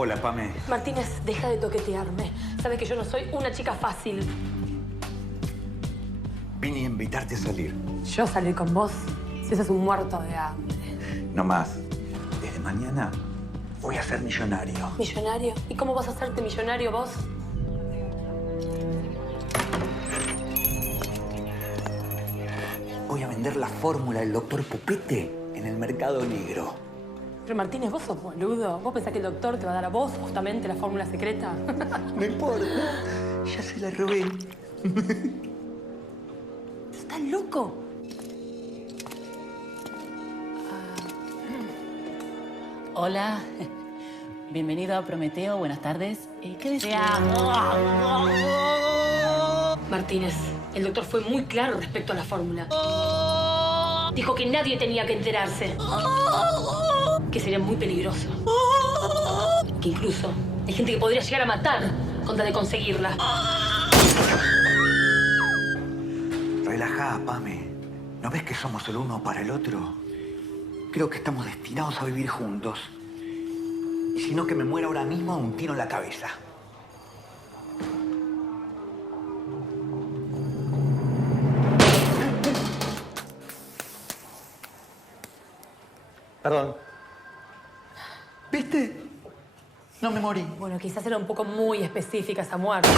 Hola, Pame. Martínez, deja de toquetearme. Sabes que yo no soy una chica fácil. Vine a invitarte a salir. ¿Yo salir con vos? Si sos un muerto de hambre. No más. Desde mañana voy a ser millonario. ¿Millonario? ¿Y cómo vas a hacerte millonario vos? Voy a vender la fórmula del doctor Pupete en el mercado negro. Pero Martínez, vos sos boludo. ¿Vos pensás que el doctor te va a dar a vos justamente la fórmula secreta? No importa. Ya se la robé. ¿Estás loco? Hola, bienvenido a Prometeo, buenas tardes. ¿Qué desea? Martínez, el doctor fue muy claro respecto a la fórmula. Dijo que nadie tenía que enterarse. Que sería muy peligroso. Que incluso hay gente que podría llegar a matar con tal de conseguirla. Relajá, Pame. ¿No ves que somos el uno para el otro? Creo que estamos destinados a vivir juntos. Y si no, que me muera ahora mismo a un tiro en la cabeza. Perdón. ¿Viste? No me morí. Bueno, quizás era un poco muy específica esa muerte.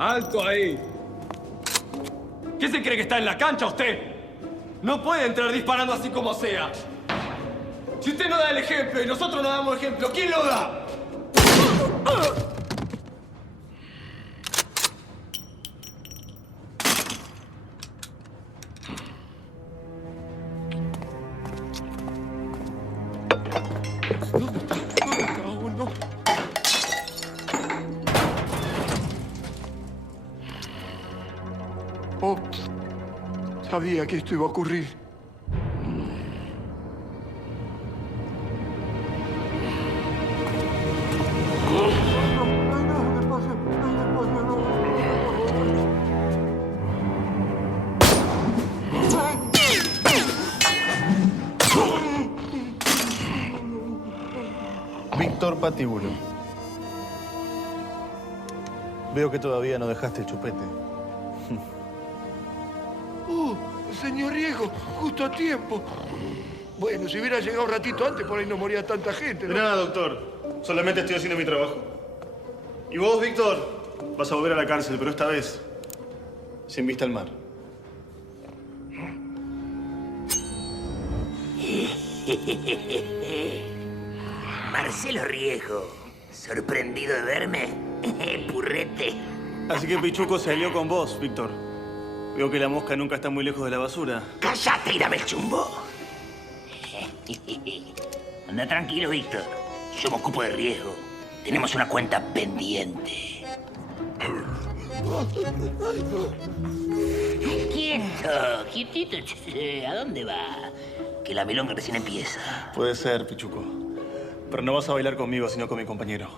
¡Alto ahí! ¿Qué se cree que está en la cancha usted? No puede entrar disparando así como sea. Si usted no da el ejemplo y nosotros no damos ejemplo, ¿quién lo da? ¿Dónde está? Oh, no. Oh, sabía que esto iba a ocurrir. Víctor Patíbulo. Veo que todavía no dejaste el chupete. Señor Riego, justo a tiempo. Bueno, si hubiera llegado un ratito antes, por ahí no moría tanta gente, De ¿no? nada, doctor. Solamente estoy haciendo mi trabajo. Y vos, Víctor, vas a volver a la cárcel, pero esta vez sin vista al mar. Marcelo Riego, ¿sorprendido de verme? Purrete. Así que Pichuco se alió con vos, Víctor. Veo que la mosca nunca está muy lejos de la basura. ¡Cállate y dame el chumbo! Anda tranquilo, Víctor. Yo me ocupo de Riego. Tenemos una cuenta pendiente. Quieto, quietito. ¿A dónde va? Que la milonga recién empieza. Puede ser, Pichuco. Pero no vas a bailar conmigo, sino con mi compañero.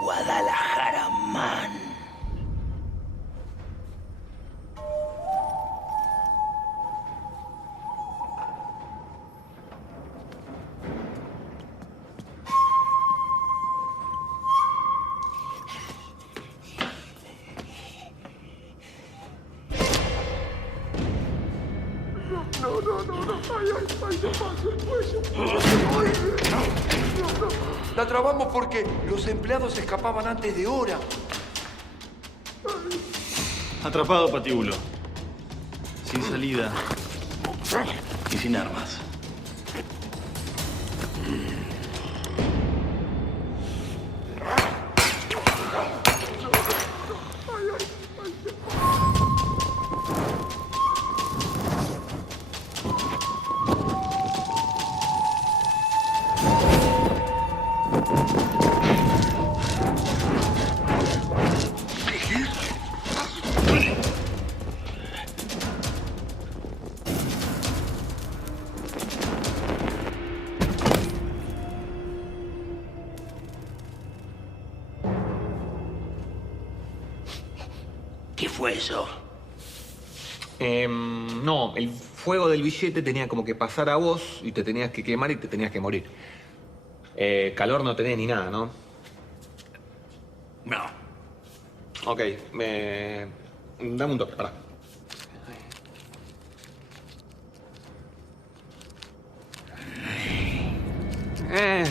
Guadalajara, man. La trabamos porque los empleados se escapaban antes de hora. Atrapado, patíbulo. Sin salida. Y sin armas. ¿Qué fue eso? No, el fuego del billete tenía como que pasar a vos y te tenías que quemar y te tenías que morir. Calor no tenés ni nada, ¿no? No. Ok, dame un toque, pará. Me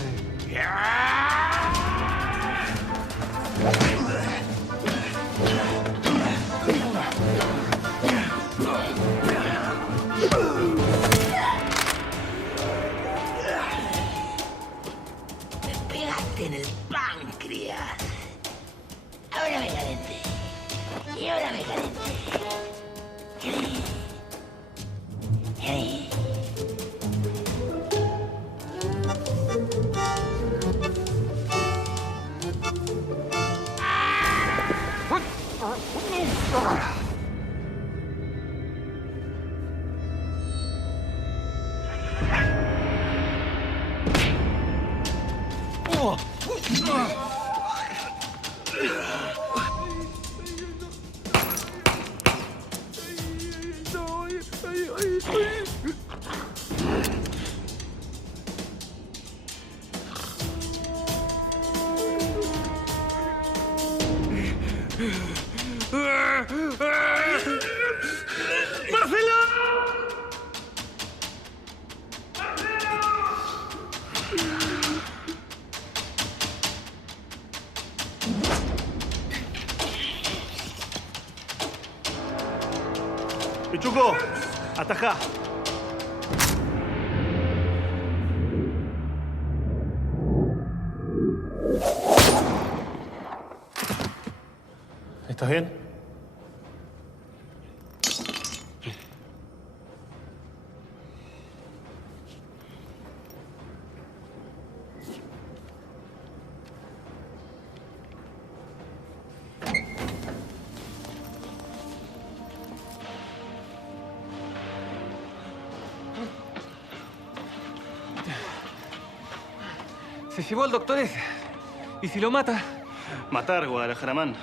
pegaste en el páncreas. Ahora me calenté. Y ahora me calenté. Pichuco, atajá. ¿Estás bien? Se llevó al doctor ese. ¿Y si lo mata? Matar, Guadalajaramán.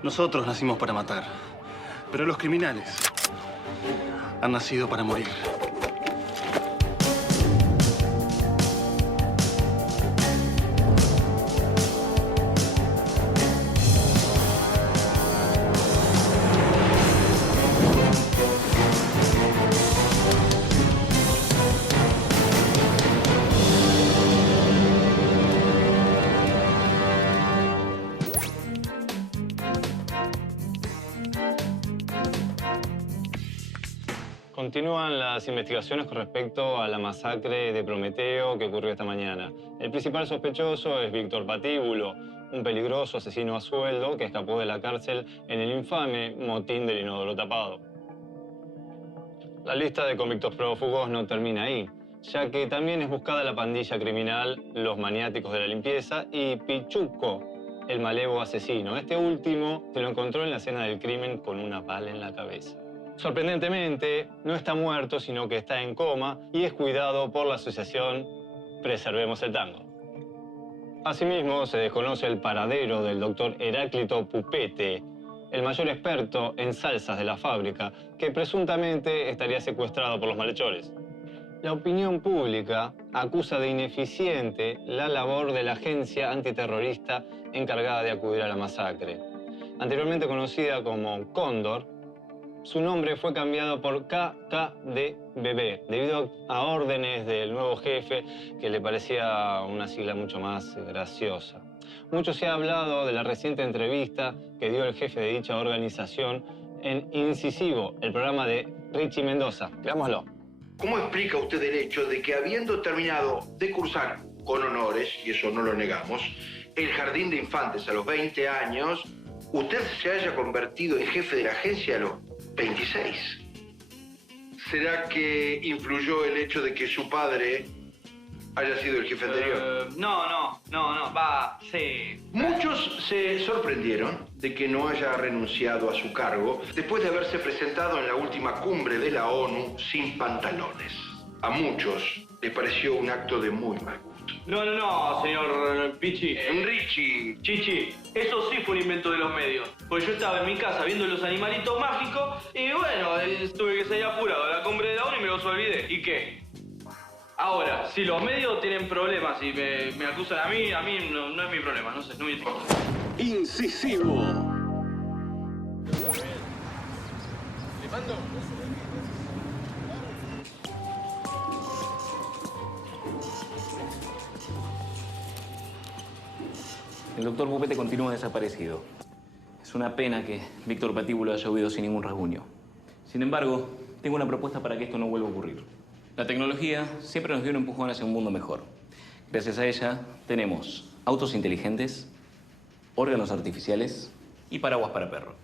Nosotros nacimos para matar. Pero los criminales han nacido para morir. Continúan las investigaciones con respecto a la masacre de Prometeo que ocurrió esta mañana. El principal sospechoso es Víctor Patíbulo, un peligroso asesino a sueldo que escapó de la cárcel en el infame motín del inodoro tapado. La lista de convictos prófugos no termina ahí, ya que también es buscada la pandilla criminal, los maniáticos de la limpieza y Pichuco, el malevo asesino. Este último se lo encontró en la escena del crimen con una bala en la cabeza. Sorprendentemente, no está muerto, sino que está en coma y es cuidado por la asociación Preservemos el Tango. Asimismo, se desconoce el paradero del doctor Heráclito Pupete, el mayor experto en salsas de la fábrica, que presuntamente estaría secuestrado por los malhechores. La opinión pública acusa de ineficiente la labor de la agencia antiterrorista encargada de acudir a la masacre. Anteriormente conocida como Cóndor, su nombre fue cambiado por KKD BB, debido a órdenes del nuevo jefe que le parecía una sigla mucho más graciosa. Mucho se ha hablado de la reciente entrevista que dio el jefe de dicha organización en Incisivo, el programa de Richie Mendoza. Veámoslo. ¿Cómo explica usted el hecho de que habiendo terminado de cursar con honores, y eso no lo negamos, el jardín de infantes a los 20 años, usted se haya convertido en jefe de la agencia a los 26? ¿Será que influyó el hecho de que su padre haya sido el jefe anterior? No, sí. Muchos se sorprendieron de que no haya renunciado a su cargo después de haberse presentado en la última cumbre de la ONU sin pantalones. A muchos les pareció un acto de muy mal gusto. No, señor Pichi. Richie. Chichi, eso sí fue un invento de los medios. Pues yo estaba en mi casa viendo los animalitos mágicos y bueno, tuve que salir apurado a la cumbre de la ONU y me los olvidé. ¿Y qué? Ahora, si los medios tienen problemas y me acusan a mí no es mi problema, no sé, no me importa. Incisivo. El doctor Pupete continúa desaparecido. Es una pena que Víctor Patíbulo haya huido sin ningún rasguño. Sin embargo, tengo una propuesta para que esto no vuelva a ocurrir. La tecnología siempre nos dio un empujón hacia un mundo mejor. Gracias a ella tenemos autos inteligentes, órganos artificiales y paraguas para perro.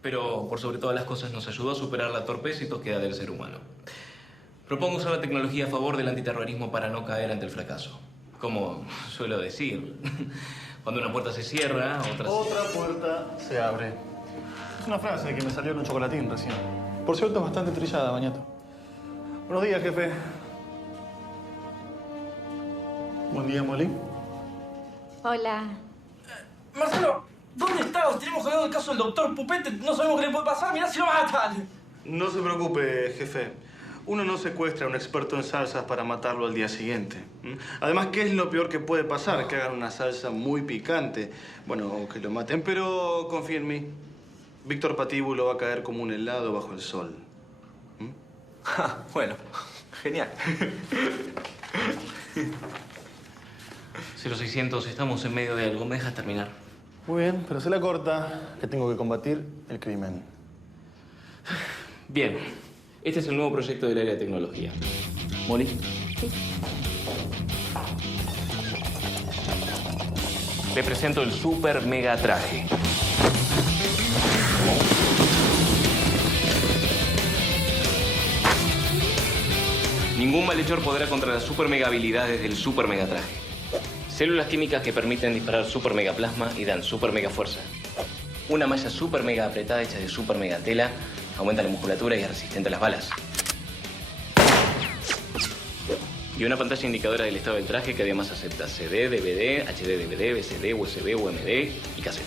Pero, por sobre todas las cosas, nos ayudó a superar la torpeza y tosquedad del ser humano. Propongo usar la tecnología a favor del antiterrorismo para no caer ante el fracaso. Como suelo decir, cuando una puerta se cierra, otra puerta se abre. Es una frase que me salió en un chocolatín recién. Por cierto, es bastante trillada, Bañato. Buenos días, jefe. Buen día, Molly. Hola. Marcelo, ¿dónde estabas? Tenemos jodido el caso del doctor Pupete. No sabemos qué le puede pasar. Mirá si lo matan. No se preocupe, jefe. Uno no secuestra a un experto en salsas para matarlo al día siguiente. Además, ¿qué es lo peor que puede pasar? Que hagan una salsa muy picante. Bueno, o que lo maten, pero confía en mí. Víctor Patíbulo va a caer como un helado bajo el sol. Bueno, genial. 0600, estamos en medio de algo. ¿Me dejas terminar? Muy bien, pero se la corta, que tengo que combatir el crimen. Bien. Este es el nuevo proyecto del área de tecnología. ¿Molly? Sí. Te presento el super mega traje. Ningún malhechor podrá contra las super mega habilidades del super mega traje. Células químicas que permiten disparar super mega plasma y dan super mega fuerza. Una malla super mega apretada hecha de super mega tela aumenta la musculatura y es resistente a las balas. Y una pantalla indicadora del estado del traje que además acepta CD, DVD, HD DVD, VCD, USB, UMD y cassette.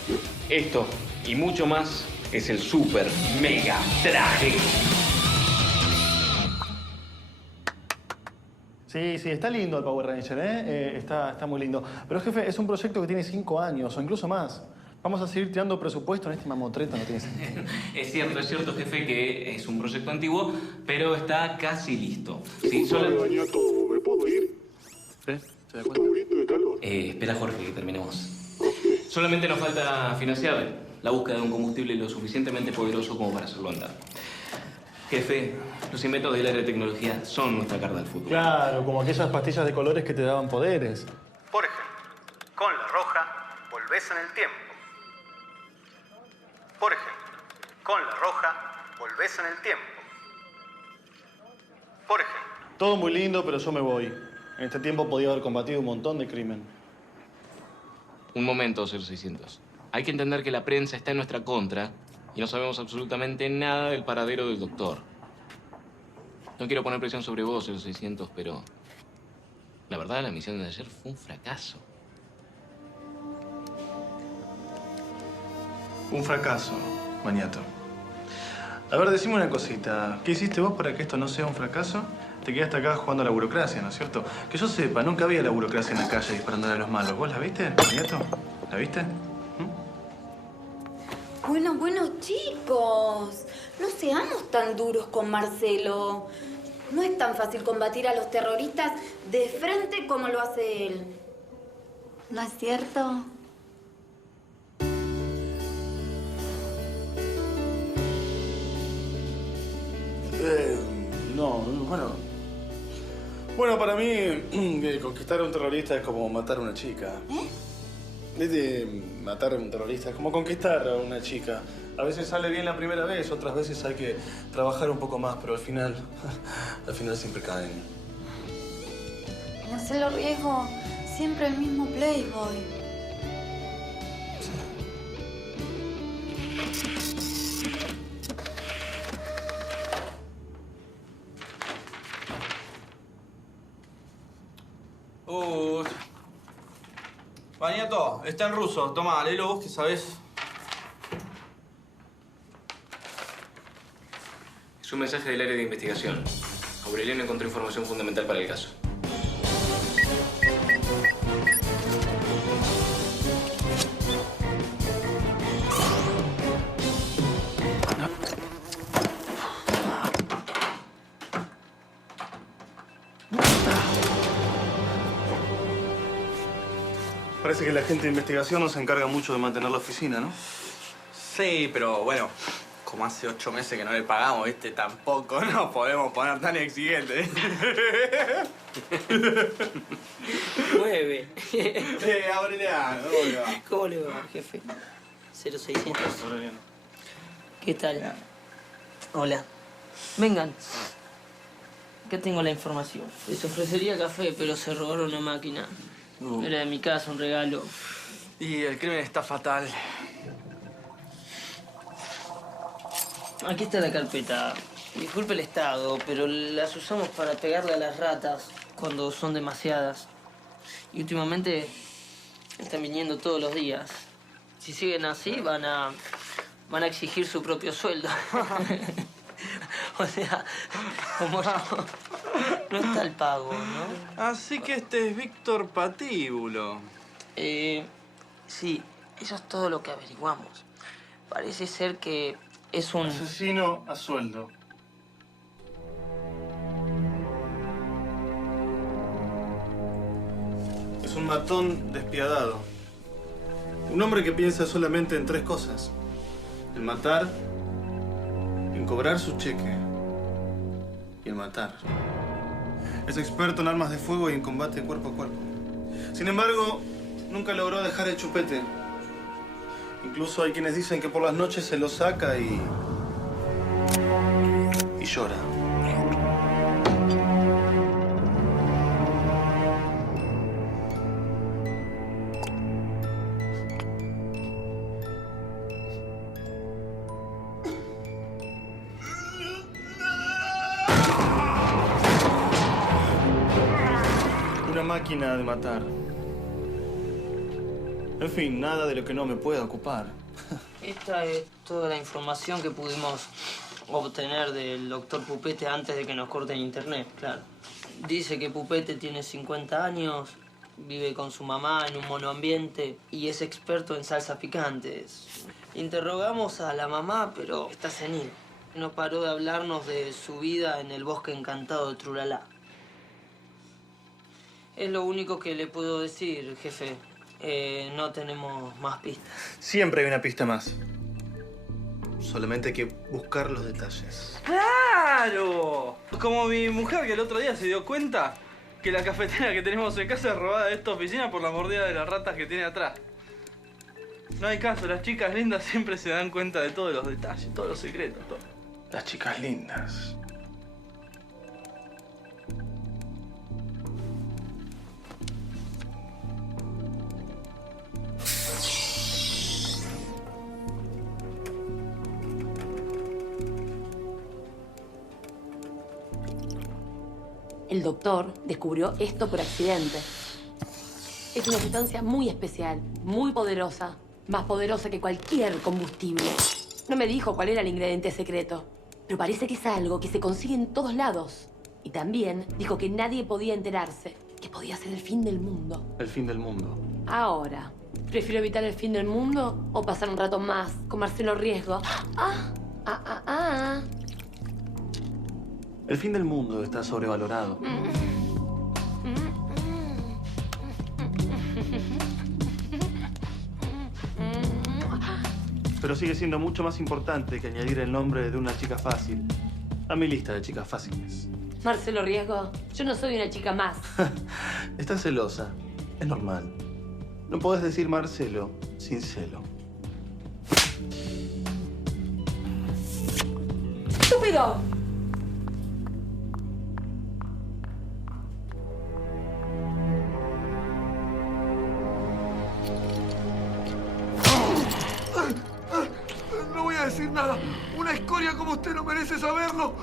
Esto y mucho más es el super mega traje. Sí, está lindo el Power Ranger, ¿eh? Está muy lindo. Pero, jefe, es un proyecto que tiene 5 años o incluso más. Vamos a seguir tirando presupuesto en este mamotreto, no tiene sentido. Es cierto, jefe, que es un proyecto antiguo, pero está casi listo. Sí, solo... Bañato, ¿me puedo ir? ¿Sí? ¿Se da cuenta? Estoy muriendo de calor. Espera, Jorge, que terminemos. Solamente nos falta financiar la búsqueda de un combustible lo suficientemente poderoso como para hacerlo andar. Jefe, los inventos del área de tecnología son nuestra carta del futuro. Claro, como aquellas pastillas de colores que te daban poderes. Por ejemplo, con la roja volvés en el tiempo. Por ejemplo, con la roja volvés en el tiempo. Por ejemplo. Todo muy lindo, pero yo me voy. En este tiempo podía haber combatido un montón de crimen. Un momento, 0600. Hay que entender que la prensa está en nuestra contra y no sabemos absolutamente nada del paradero del doctor. No quiero poner presión sobre vos, 0600, pero... la verdad, la misión de ayer fue un fracaso. Un fracaso, Bañato. A ver, decime una cosita. ¿Qué hiciste vos para que esto no sea un fracaso? Te quedaste acá jugando a la burocracia, ¿no es cierto? Que yo sepa, nunca había la burocracia en la calle disparándole a los malos. ¿Vos la viste, Bañato? ¿La viste? Bueno, chicos. No seamos tan duros con Marcelo. No es tan fácil combatir a los terroristas de frente como lo hace él. ¿No es cierto? No, bueno. Bueno, para mí, conquistar a un terrorista es como matar a una chica. Matar a un terrorista es como conquistar a una chica. A veces sale bien la primera vez, otras veces hay que trabajar un poco más, pero al final siempre caen. Marcelo Riesgo, siempre el mismo playboy. Pañato, está en ruso. Toma, léelo vos que sabés. Es un mensaje del área de investigación. Aureliano encontró información fundamental para el caso. Parece que la gente de investigación nos encarga mucho de mantener la oficina, ¿no? Sí, pero bueno, como hace 8 meses que no le pagamos, ¿viste? Tampoco nos podemos poner tan exigentes. 9. Aureliano, ¿cómo le va, jefe? 0600. ¿Qué tal? Hola. Vengan. Acá tengo la información. Les ofrecería café, pero se robaron una máquina. Era de mi casa, un regalo. Y el crimen está fatal. Aquí está la carpeta. Disculpe el estado, pero las usamos para pegarle a las ratas cuando son demasiadas. Y últimamente están viniendo todos los días. Si siguen así, van a exigir su propio sueldo. O sea, como yo, no está el pago, ¿no? Así que este es Víctor Patíbulo. Sí, eso es todo lo que averiguamos. Parece ser que es un... asesino a sueldo. Es un matón despiadado. Un hombre que piensa solamente en 3 cosas. En matar, en cobrar su cheque y en matar. Es experto en armas de fuego y en combate cuerpo a cuerpo. Sin embargo, nunca logró dejar el chupete. Incluso hay quienes dicen que por las noches se lo saca y llora. Una máquina de matar. En fin, nada de lo que no me pueda ocupar. Esta es toda la información que pudimos obtener del doctor Pupete antes de que nos corten internet, claro. Dice que Pupete tiene 50 años, vive con su mamá en un monoambiente y es experto en salsas picantes. Interrogamos a la mamá, pero está senil. No paró de hablarnos de su vida en el bosque encantado de Trulalá. Es lo único que le puedo decir, jefe. No tenemos más pistas. Siempre hay una pista más. Solamente hay que buscar los detalles. ¡Claro! Como mi mujer que el otro día se dio cuenta que la cafetera que tenemos en casa es robada de esta oficina por la mordida de las ratas que tiene atrás. No hay caso, las chicas lindas siempre se dan cuenta de todos los detalles, todos los secretos, todo. Las chicas lindas. El doctor descubrió esto por accidente. Es una sustancia muy especial, muy poderosa. Más poderosa que cualquier combustible. No me dijo cuál era el ingrediente secreto, pero parece que es algo que se consigue en todos lados. Y también dijo que nadie podía enterarse, que podía ser el fin del mundo. El fin del mundo. Ahora, ¿prefiero evitar el fin del mundo o pasar un rato más con Marcelo Riesgo? El fin del mundo está sobrevalorado. Pero sigue siendo mucho más importante que añadir el nombre de una chica fácil a mi lista de chicas fáciles. Marcelo Riesgo, yo no soy una chica más. Estás celosa. Es normal. No podés decir Marcelo sin celo. ¡Estúpido! No voy a decir nada. Una escoria como usted no merece saberlo.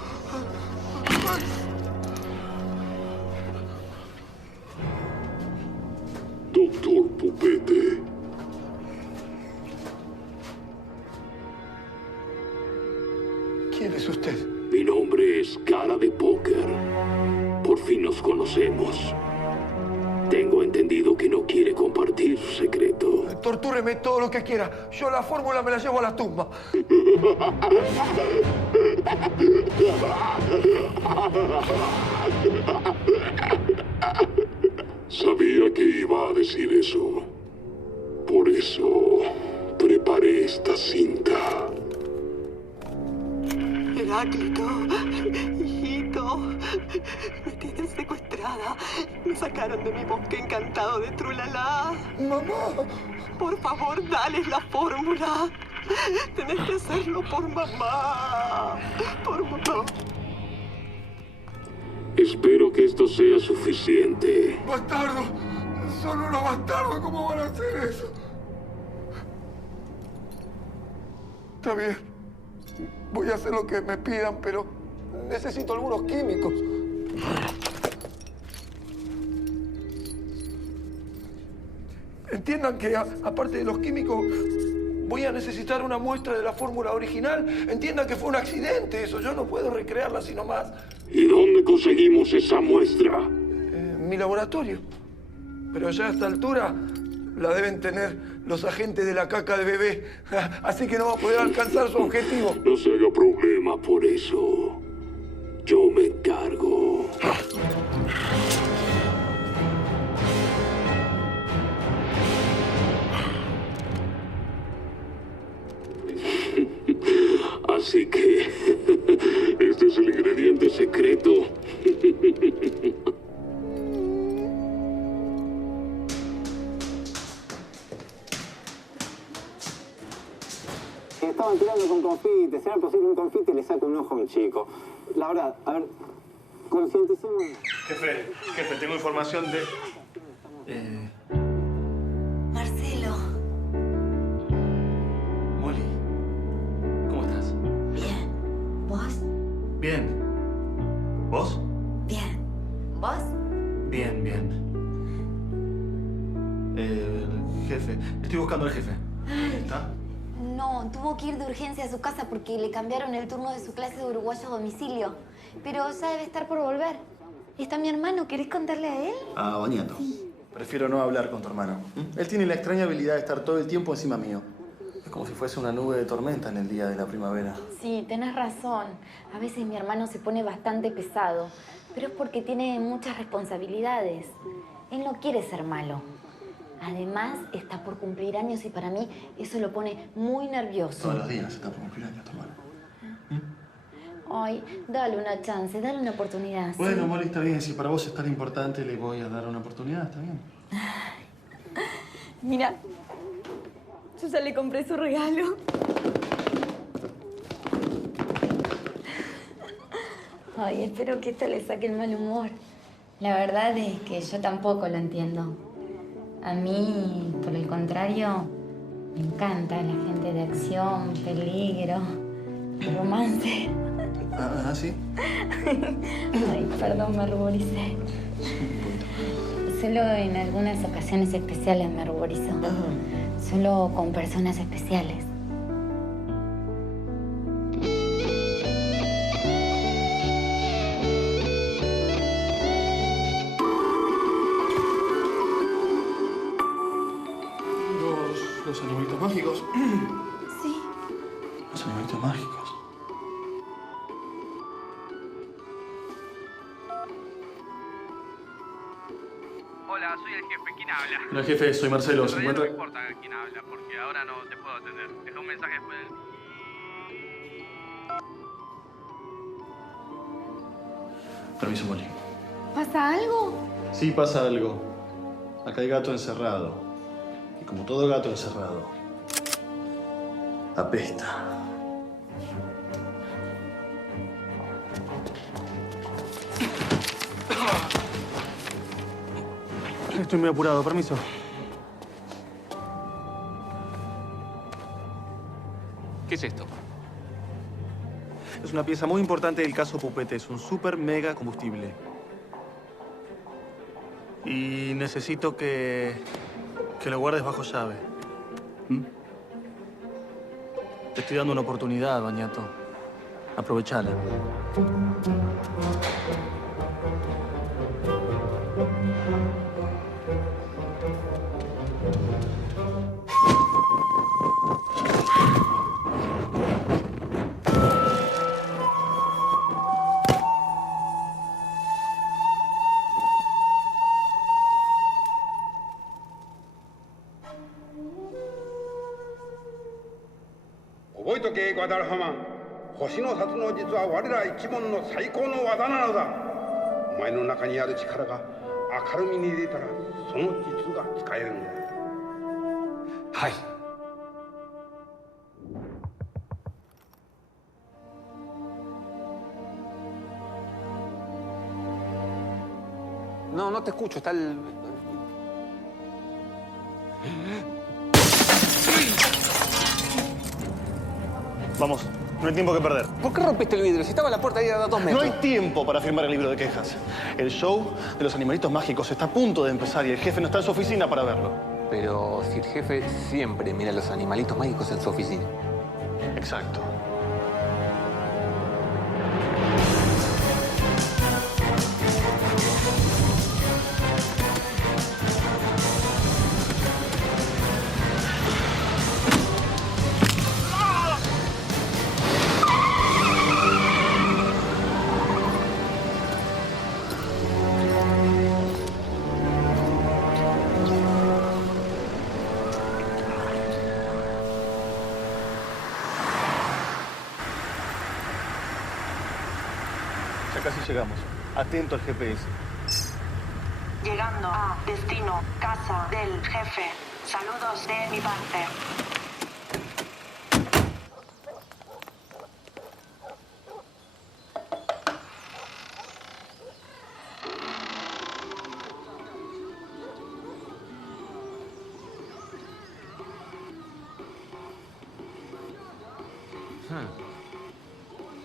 Doctor Pupete. ¿Quién es usted? Mi nombre es Cara de Póker. Por fin nos conocemos. Tengo entendido que no quiere compartir su secreto. Tortúreme todo lo que quiera. Yo la fórmula me la llevo a la tumba. Sabía que iba a decir eso. Por eso preparé esta cinta. Heráclito, hijito, me tienen secuestrada. Me sacaron de mi bosque encantado de Trulalá. ¡Mamá! Por favor, dales la fórmula. Tenés que hacerlo por mamá. Por mamá. Espero que esto sea suficiente. ¡Bastardo! Son unos bastardos. ¿Cómo van a hacer eso? Está bien. Voy a hacer lo que me pidan, pero necesito algunos químicos. Entiendan que, aparte de los químicos, voy a necesitar una muestra de la fórmula original. Entiendan que fue un accidente eso. Yo no puedo recrearla sino más. ¿Y dónde conseguimos esa muestra? En mi laboratorio. Pero ya a esta altura la deben tener los agentes de la caca de bebé. Así que no va a poder alcanzar su objetivo. No se haga problema por eso. Yo me encargo. Así que este es el ingrediente secreto. Estaban tirando con confite. ¿Será posible un confite le saca un ojo a un chico? La verdad, a ver, concienticemos. Jefe, tengo información de... Marcelo. Molly, ¿cómo estás? Bien. ¿Vos? Bien. ¿Vos? Bien. ¿Vos? Bien, bien. Jefe, estoy buscando al jefe. ¿Está? No, tuvo que ir de urgencia a su casa porque le cambiaron el turno de su clase de uruguayo a domicilio. Pero ya debe estar por volver. Está mi hermano, ¿querés contarle a él? Ah, Bañato. Prefiero no hablar con tu hermano. Él tiene la extraña habilidad de estar todo el tiempo encima mío. Es como si fuese una nube de tormenta en el día de la primavera. Sí, tenés razón. A veces mi hermano se pone bastante pesado. Pero es porque tiene muchas responsabilidades. Él no quiere ser malo. Además, está por cumplir años y para mí eso lo pone muy nervioso. Todos los días está por cumplir años, tu hermano. Ay, dale una chance, dale una oportunidad. Bueno, ¿sí? Molly, está bien. Si para vos es tan importante, le voy a dar una oportunidad, está bien. Mira, yo ya le compré su regalo. Ay, espero que esto le saque el mal humor. La verdad es que yo tampoco lo entiendo. A mí, por el contrario, me encanta la gente de acción, peligro, romance. ¿Sí? Ay, perdón, me ruboricé. Solo en algunas ocasiones especiales me ruborizo. Solo con personas especiales. Los animalitos mágicos. Sí. Los animalitos mágicos. Hola, soy el jefe. ¿Quién habla? Hola, jefe, soy Marcelo. ¿Se En realidad encuentra? no me importa quién habla, porque ahora no te puedo atender. Deja un mensaje después del... Permiso, Molly. ¿Pasa algo? Sí, pasa algo. Acá hay gato encerrado. Y como todo gato encerrado, apesta. Estoy muy apurado, permiso. ¿Qué es esto? Es una pieza muy importante del caso Pupete. Es un super mega combustible. Y necesito que lo guardes bajo llave. ¿Mm? Te estoy dando una oportunidad, Bañato. Aprovechala. No, no te escucho, está el... Vamos, no hay tiempo que perder. ¿Por qué rompiste el vidrio? Si estaba la puerta ahí a 2 metros. No hay tiempo para firmar el libro de quejas. El show de los animalitos mágicos está a punto de empezar y el jefe no está en su oficina para verlo. Pero si el jefe siempre mira a los animalitos mágicos en su oficina. Exacto. Ya casi llegamos. Atento al GPS. Llegando a destino, casa del jefe. Saludos de mi parte.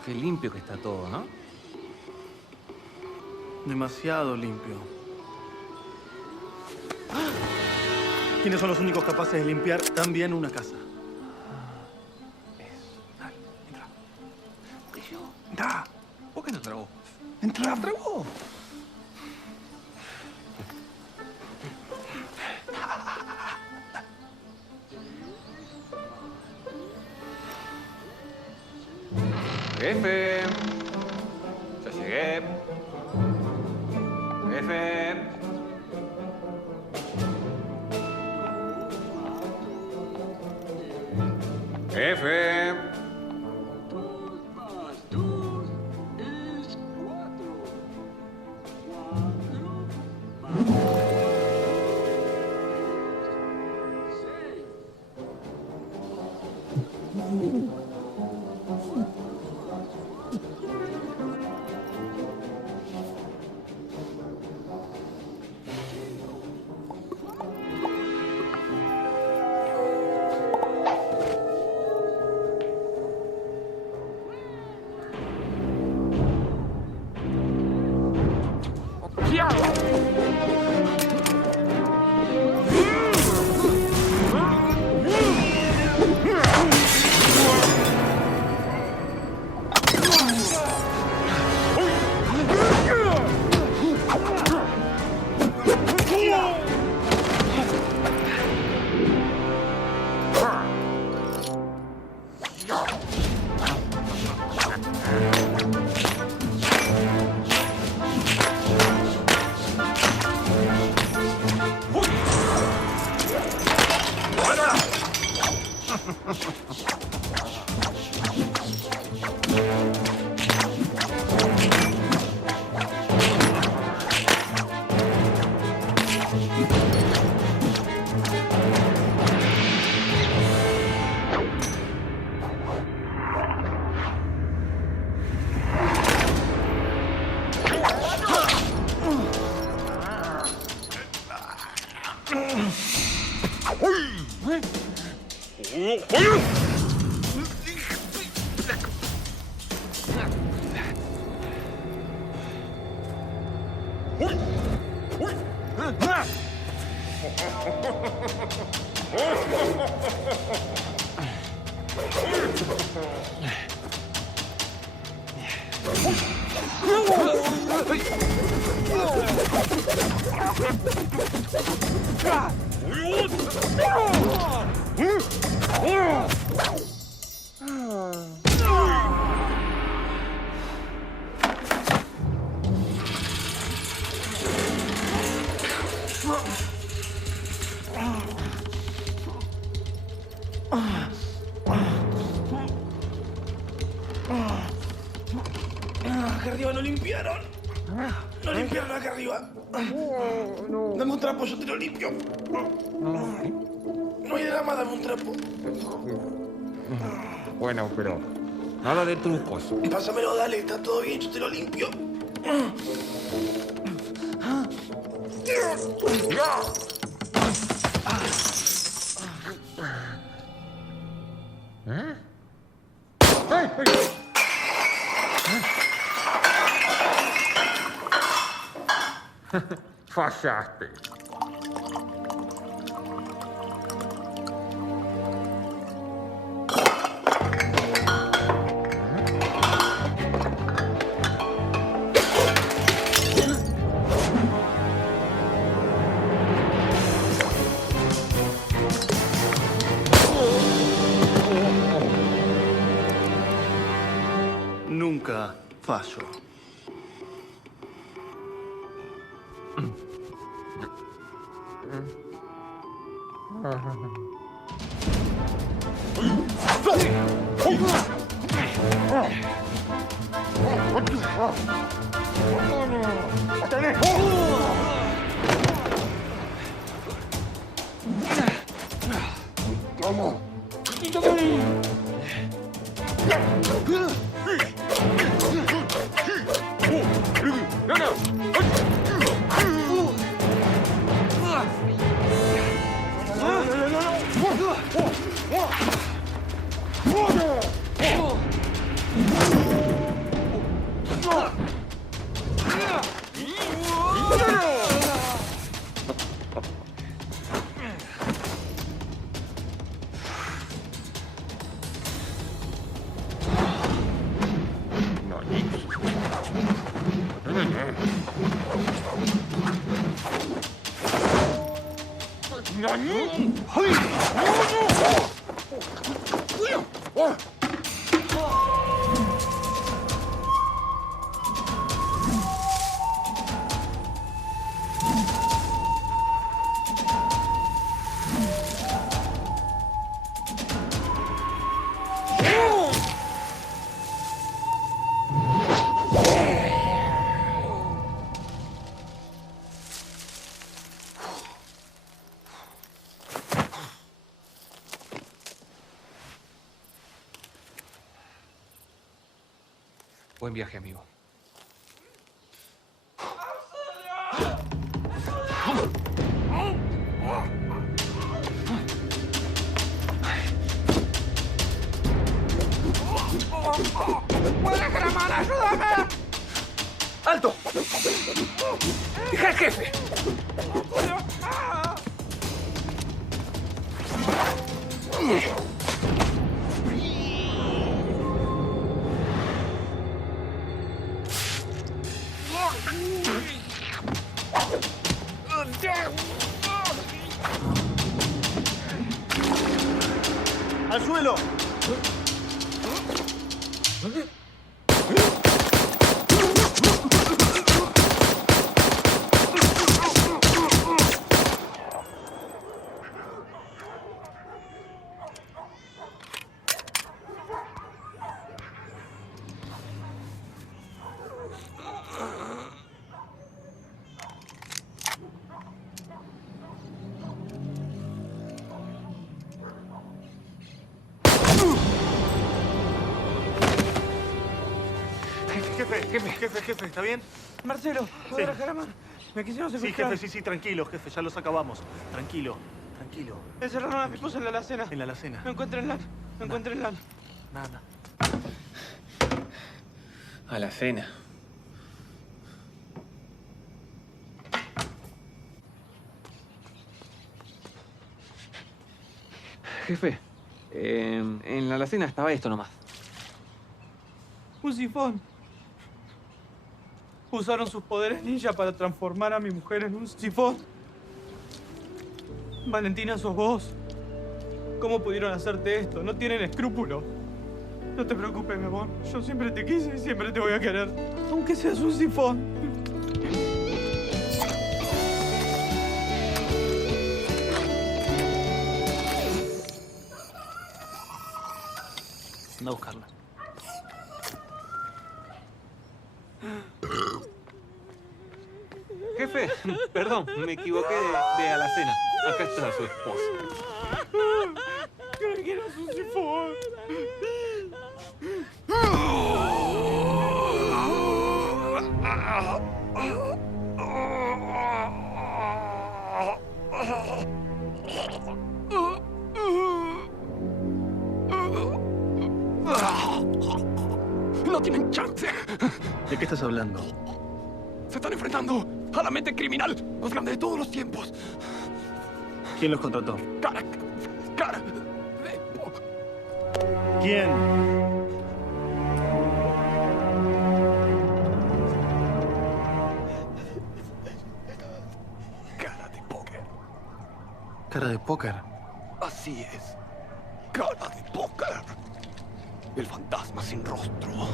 Qué limpio que está todo, ¿no? Demasiado limpio. ¿Quiénes son los únicos capaces de limpiar tan bien una casa? Entra. ¿Por qué no trabó? Entra, trabó. Jefe. Ya llegué. Jefe. Jefe. Acá arriba no limpiaron. No limpiaron acá arriba. Dame un trapo, yo te lo limpio. No hay drama, dame un trapo. Bueno, pero nada de trucos. Pásamelo, dale, está todo bien, yo te lo limpio. Fallaste. Nunca fallo. Buen viaje, amigo. ¡Puede que la mano, ayúdame! ¡Alto! ¡Deja al jefe! ¡Al suelo! Jefe, ¿está bien? Marcelo, ¿podrás bajar la mano? Me quisieron Sí, secuestrar. jefe, tranquilo, jefe, ya los acabamos. Tranquilo. Encerraron a mi esposa en la alacena. En la alacena. No encuentrenla. Nada. A la cena. Jefe, en la alacena estaba esto nomás. Un sifón. Usaron sus poderes ninja para transformar a mi mujer en un sifón. Valentina, sos vos. ¿Cómo pudieron hacerte esto? No tienen escrúpulos. No te preocupes, mi amor. Yo siempre te quise y siempre te voy a querer. Aunque seas un sifón. Anda a buscarla. Jefe, perdón, me equivoqué de alacena. Acá está su esposa. Creí que eras un sifón. ¡No tienen chance! ¿De qué estás hablando? Se están enfrentando a la mente criminal más grande de todos los tiempos. ¿Quién los contrató? Cara. ¿Quién? Cara de póker. ¿Cara de póker? Así es. Cara de póker. El fantasma sin rostro.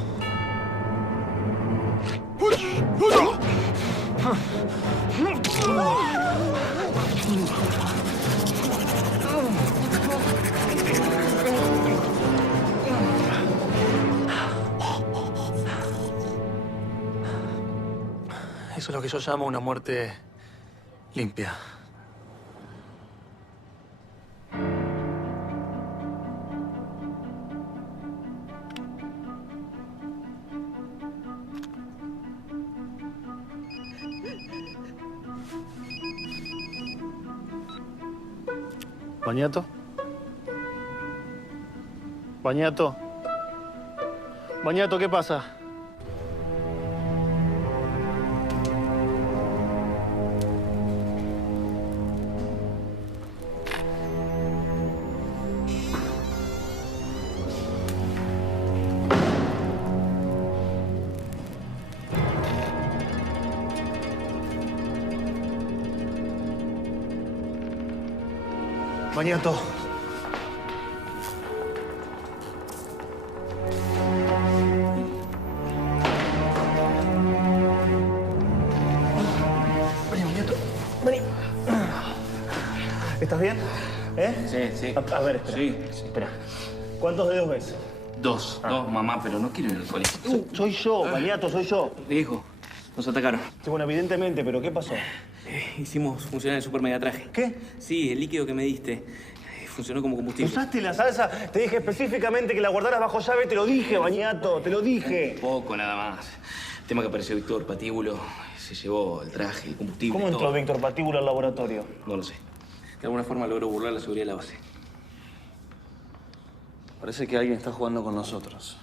Eso es lo que yo llamo una muerte limpia. ¿Bañato? ¿Bañato? ¿Bañato, qué pasa? Bañato. Vení, Bañato. Vení. ¿Estás bien? Sí. A ver, espera. Sí. Espera. ¿Cuántos dedos ves? Dos, mamá, pero no quiero ir al colegio. Soy yo, Bañato, soy yo. Hijo, nos atacaron. Sí, bueno, evidentemente, pero ¿qué pasó? Hicimos funcionar el super megatraje. ¿Qué? Sí, el líquido que me diste. Funcionó como combustible. ¿Usaste la salsa? Te dije específicamente que la guardaras bajo llave. Te lo dije, Bañato, te lo dije. Poco, nada más. El tema que apareció Víctor Patíbulo se llevó el traje, el combustible. ¿Cómo entró todo. Víctor Patíbulo al laboratorio? No lo sé. De alguna forma logró burlar la seguridad de la base. Parece que alguien está jugando con nosotros.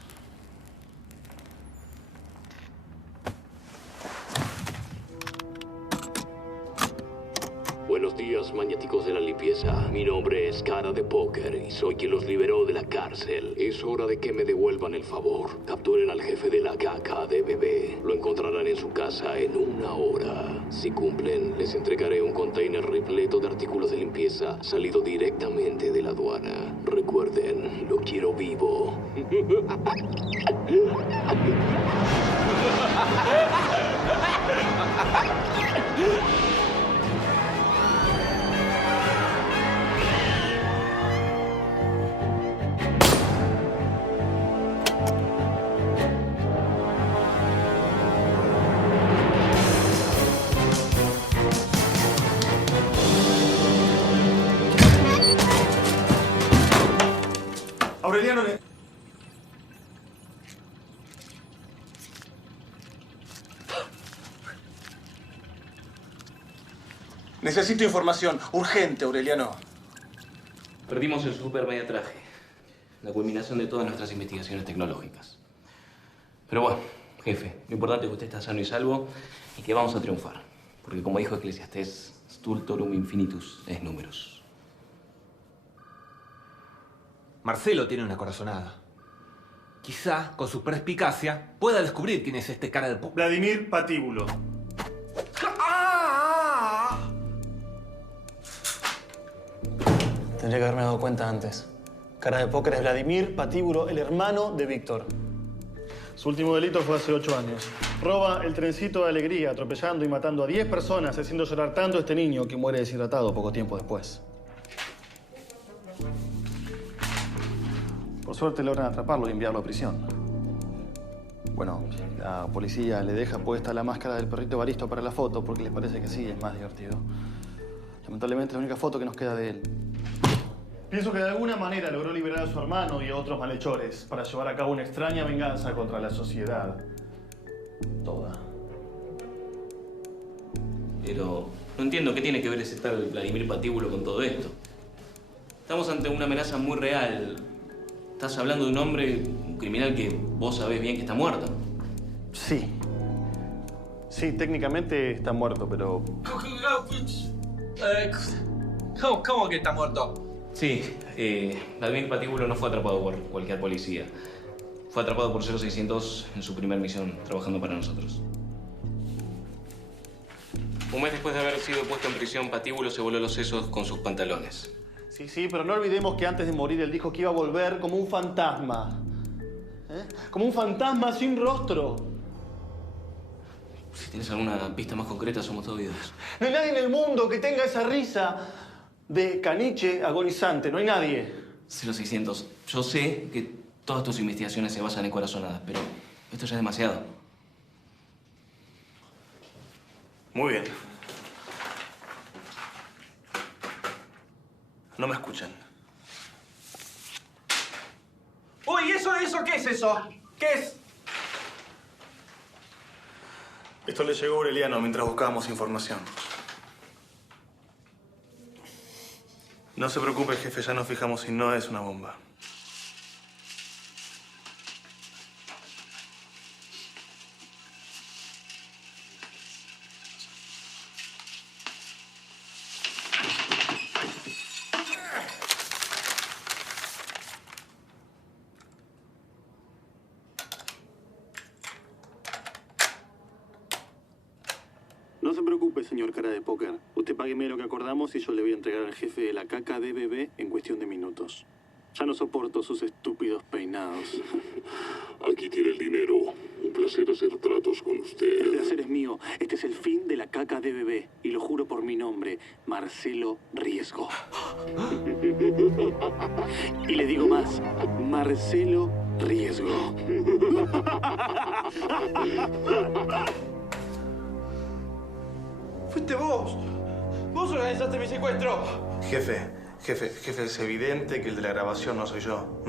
Buenos días, magnéticos de la limpieza. Mi nombre es Cara de Póker y soy quien los liberó de la cárcel. Es hora de que me devuelvan el favor. Capturen al jefe de la KKDBB. Lo encontrarán en su casa en 1 hora. Si cumplen, les entregaré un container repleto de artículos de limpieza salido directamente de la aduana. Recuerden, lo quiero vivo. Aureliano, Necesito información. Urgente, Aureliano. Perdimos el supermediatraje. La culminación de todas nuestras investigaciones tecnológicas. Pero bueno, jefe, lo importante es que usted está sano y salvo y que vamos a triunfar. Porque como dijo Eclesiastés, stultorum infinitus es números. Marcelo tiene una corazonada. Quizá, con su perspicacia, pueda descubrir quién es este cara de póker. Vladimir Patíbulo. Tendría que haberme dado cuenta antes. Cara de póker es Vladimir Patíbulo, el hermano de Víctor. Su último delito fue hace 8 años. Roba el trencito de alegría, atropellando y matando a 10 personas, haciendo llorar tanto a este niño que muere deshidratado poco tiempo después. Por suerte logran atraparlo y enviarlo a prisión. Bueno, la policía le deja puesta la máscara del perrito Evaristo para la foto porque les parece que sí, es más divertido. Lamentablemente es la única foto que nos queda de él. Pienso que de alguna manera logró liberar a su hermano y a otros malhechores para llevar a cabo una extraña venganza contra la sociedad. Toda. Pero no entiendo qué tiene que ver ese tal Vladimir Patíbulo con todo esto. Estamos ante una amenaza muy real. Estás hablando de un hombre, un criminal que vos sabés bien que está muerto. Sí. Sí, técnicamente está muerto, pero... ¿Cómo que está muerto? Sí, Vladimir Patíbulo no fue atrapado por cualquier policía. Fue atrapado por 0600 en su primera misión, trabajando para nosotros. Un mes después de haber sido puesto en prisión, Patíbulo se voló los sesos con sus pantalones. Sí, pero no olvidemos que antes de morir él dijo que iba a volver como un fantasma. Como un fantasma sin rostro. Si tienes alguna pista más concreta, somos todo oídos. No hay nadie en el mundo que tenga esa risa de caniche agonizante. No hay nadie. 0600, yo sé que todas tus investigaciones se basan en corazonadas, pero esto ya es demasiado. Muy bien. No me escuchan. Uy, ¿eso qué es eso? ¿Qué es? Esto le llegó a Aureliano mientras buscábamos información. No se preocupe, jefe, ya nos fijamos si no es una bomba. No se preocupe, señor cara de póker. Usted págueme lo que acordamos y yo le voy a entregar al jefe de la caca de bebé en cuestión de minutos. Ya no soporto sus estúpidos peinados. Aquí tiene el dinero. Un placer hacer tratos con usted. El placer es mío. Este es el fin de la caca de bebé. Y lo juro por mi nombre, Marcelo Riesgo. Y le digo más, Marcelo Riesgo. Fuiste vos. Vos organizaste mi secuestro. Jefe, es evidente que el de la grabación no soy yo.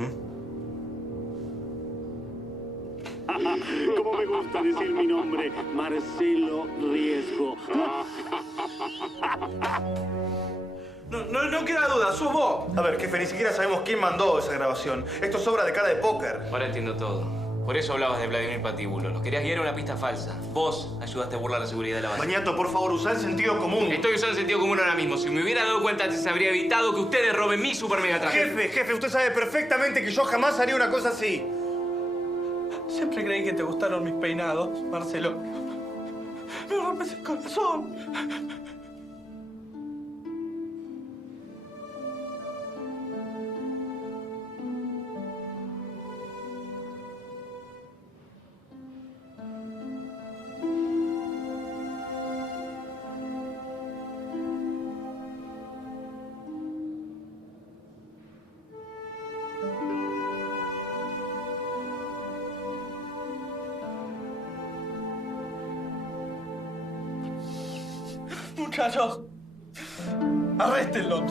¿Cómo me gusta decir mi nombre? Marcelo Riesgo. No queda duda, sos vos. A ver, jefe, ni siquiera sabemos quién mandó esa grabación. Esto es obra de cara de póker. Ahora entiendo todo. Por eso hablabas de Vladimir Patíbulo. Nos querías guiar a una pista falsa. Vos ayudaste a burlar la seguridad de la base. Mañato, por favor, usa el sentido común. Estoy usando el sentido común ahora mismo. Si me hubiera dado cuenta antes, habría evitado que ustedes roben mi super mega traje. Jefe, usted sabe perfectamente que yo jamás haría una cosa así. Siempre creí que te gustaron mis peinados, Marcelo. Me rompes el corazón. Muchachos, arréstenlo.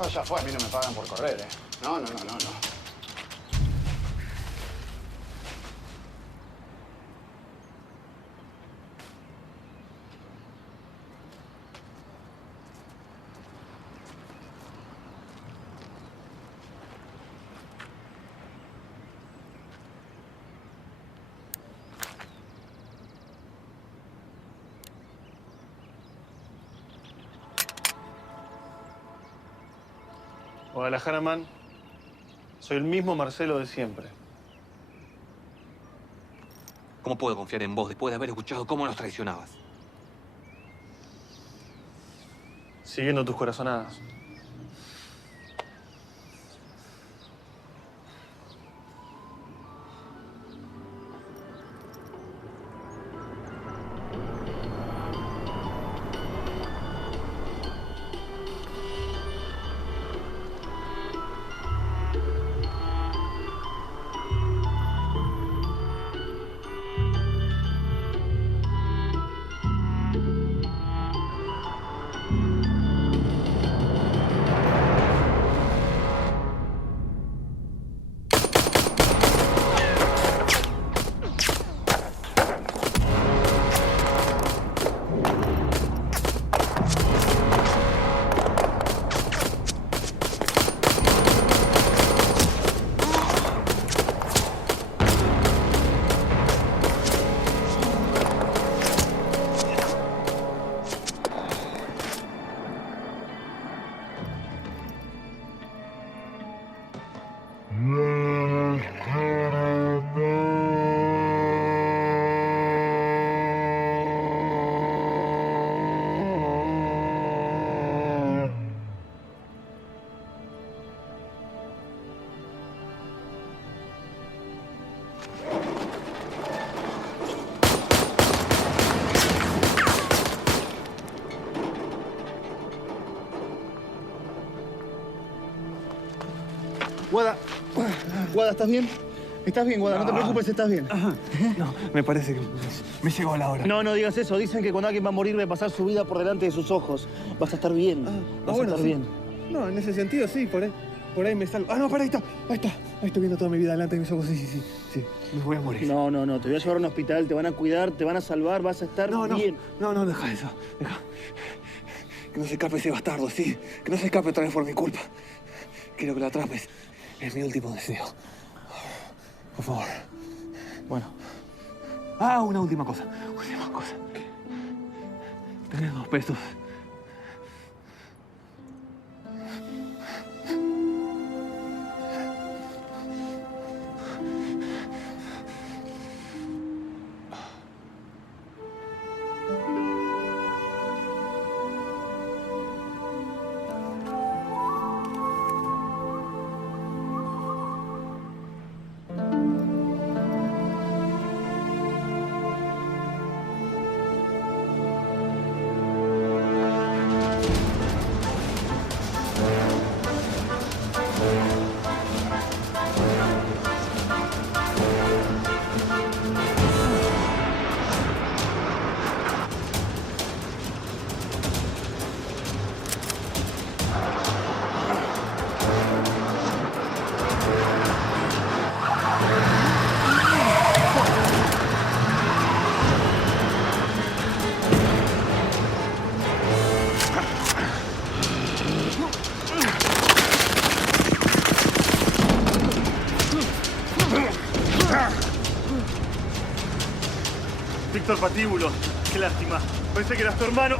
Oh, ya fue, a mí no me pagan por correr, ¿eh? No. Guadalajara, man. Soy el mismo Marcelo de siempre. ¿Cómo puedo confiar en vos después de haber escuchado cómo nos traicionabas? Siguiendo tus corazonadas. Guada, ¿estás bien? ¿Estás bien, Guada? No te preocupes, estás bien. No, me parece que me llegó la hora. No digas eso. Dicen que cuando alguien va a morir va a pasar su vida por delante de sus ojos. Vas a estar bien. Vas a estar bien. No, en ese sentido sí, por ahí me salgo. No, para, ahí está. Ahí estoy viendo toda mi vida delante de mis ojos. Sí. Me voy a morir. No. Te voy a llevar a un hospital, te van a cuidar, te van a salvar, vas a estar bien. No, deja eso. Deja. Que no se escape ese bastardo, sí. Que no se escape otra vez por mi culpa. Quiero que lo atrapes. Es mi último deseo. Por favor. Bueno. Una última cosa. Tenés 2 pesos. Víctor Patíbulo, qué lástima. Pensé que eras tu hermano.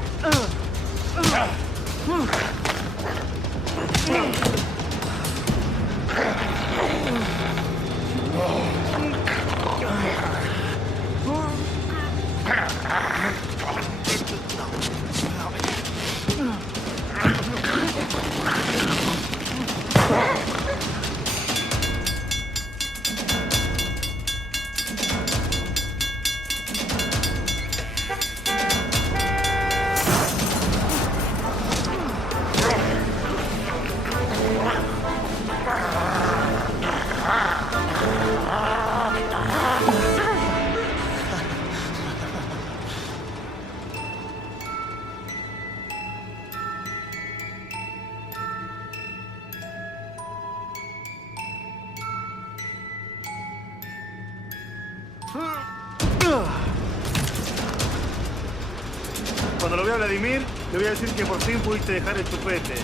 Cuando lo vea a Vladimir, le voy a decir que por fin pudiste dejar el chupete.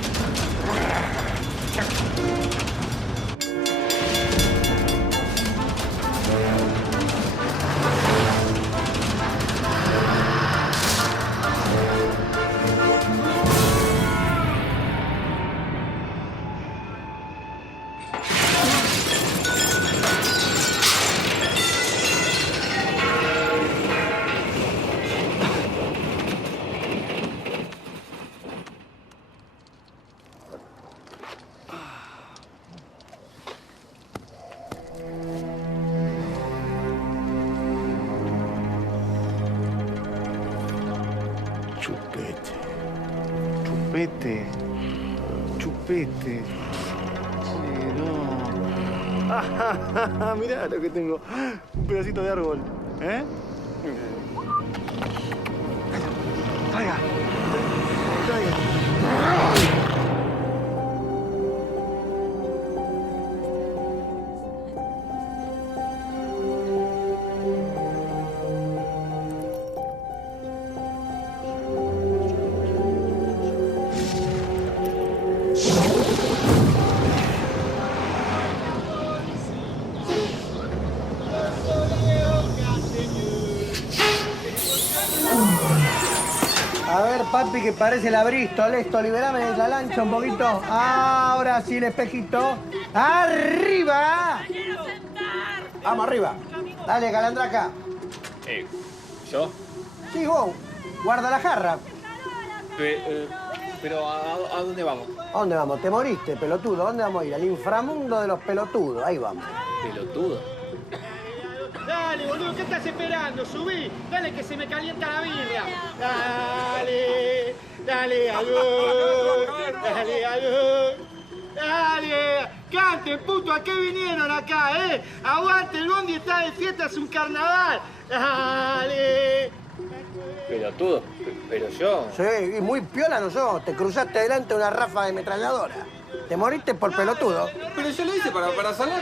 Chupete. Chupete. Sí, no. Ah, mirá lo que tengo. Un pedacito de árbol. ¿Eh? Traiga. Traiga. A ver, papi, que parece la Bristol. Esto, liberame la lancha un poquito. Ahora sí, el espejito. ¡Arriba! Vamos, arriba. Dale, Calandraca. ¿Yo? Sí, vos. Guarda la jarra. Pero ¿a dónde vamos? ¿A dónde vamos? Te moriste, pelotudo. ¿A dónde vamos a ir? Al inframundo de los pelotudos. Ahí vamos. ¿Pelotudo? Dale, boludo, ¿qué estás esperando? Subí, dale que se me calienta la birra. Dale, dale, algo, dale, algo. Dale, canten, puto, ¿a qué vinieron acá, Aguante, el bondi está de fiesta, es un carnaval. Dale. ¿Pelotudo? ¿Pero yo? Sí, y muy piola no sos. Te cruzaste delante de una ráfaga de ametralladora. Te moriste por pelotudo. Pero yo lo hice para salir.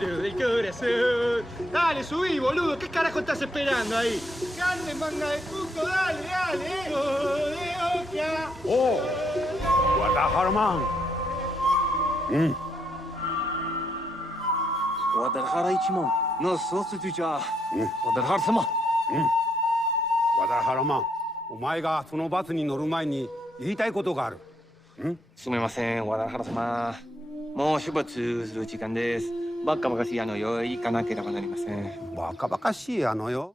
Dentro del corazón. Dale, subí, boludo. ¿Qué carajo estás esperando ahí? Cante, manga de puto, dale, dale. De oca. 오, 와다하르만. 와다하라 이치몬, 너 소스주자. 와다하르스마. 와다하르만, お前がそのバスに乗る前に言いたいことがある。すみません、和田原様。もう出発する時間です。バカバカしいよ、行かなければなりません。バカバカしいよ。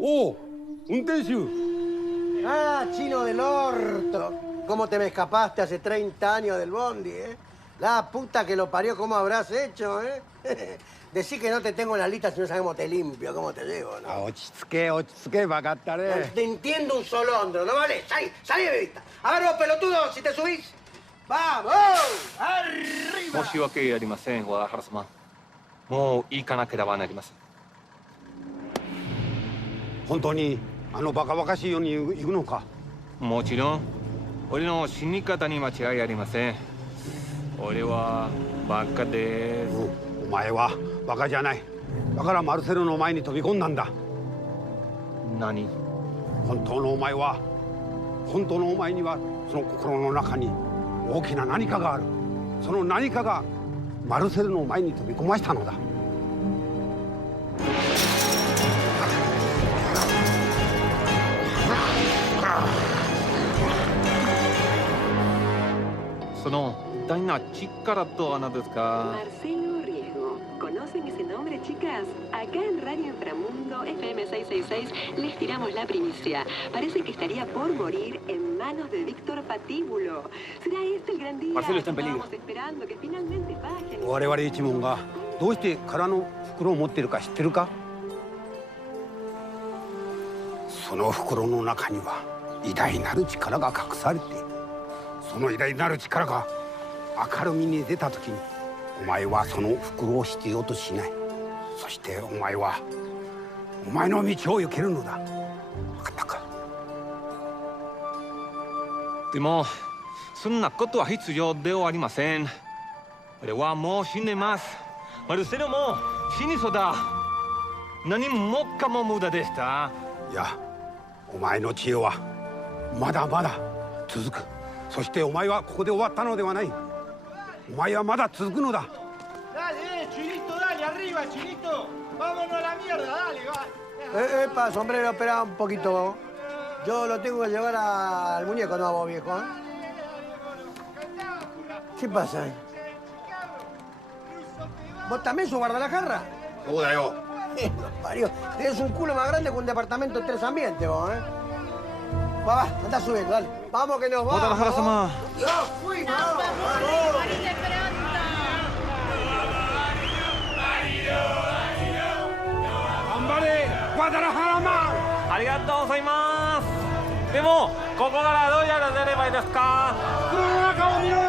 おう、運転手。Ah, chino del orto. ¿Cómo te me escapaste hace 30 años del bondi, La puta que lo parió, ¿cómo habrás hecho, Decí que no te tengo en la lista si no sabemos te limpio, ¿cómo te llevo, no? 落ち着け、バカったれ。 Te entiendo un solondro, ¿no vale? Salí de mi vista. A ver vos, pelotudo, si te subís. ¡Vamos! ¡Arriba! 申し訳ありません、和田原様。もう行かなければなりません。本当にあのバカバカしいように行くのか？もちろん。俺の死に方に間違いありません。俺はバカです。お前はバカじゃない。だからマルセロの前に飛び込んだんだ。何？本当のお前にはその心の中に大きな何かがある。その何かがマルセルの前に飛び込ましたのだ。その大な力とは何ですか？ Marcelo Riesgo. ¿Conocen ese nombre, chicas? Acá en Radio Inframundo FM 666 les tiramos la primicia. Parece que estaría por morir en manos de Víctor Patíbulo. ¿Será este el gran día? Marcelo está en peligro. Estamos esperando que finalmente bajen. 我々一門がどうして空の袋を持っているか知ってるか？その袋の中には偉大なる力が隠されている。その偉大なる力が明るみに出た時にお前はその袋を必要としない。そしてお前はお前の道を行けるのだ。でもそんなことは必要ではありません。俺はもう死んでます。マルセロも死にそうだ。何もかも無駄でした。いや、お前の知恵はまだまだ続く。そしてお前はここで終わったのではない。お前はまだ続くのだ。Dale, Chinito, dale, arriba, Chinito. Vámonos a la mierda, dale, va. Epa, sombrero, espera un poquito. Yo lo tengo que llevar al muñeco, no a vos, viejo, ¿eh? ¿Qué pasa? ¿Vos también sos Guadalajara? Joda yo. Parió. Tienes un culo más grande que un departamento de 3 ambientes, vos, ¿eh? Va, anda subiendo, dale. Vamos que nos vamos. Guadalajara-sama. ¡Yo fui! ¡Vamos! ¡Hombre! ¡Guadalajara-man! ありがとうございます。でもここからどうやら出ればいいですか？袋の中を見ろよ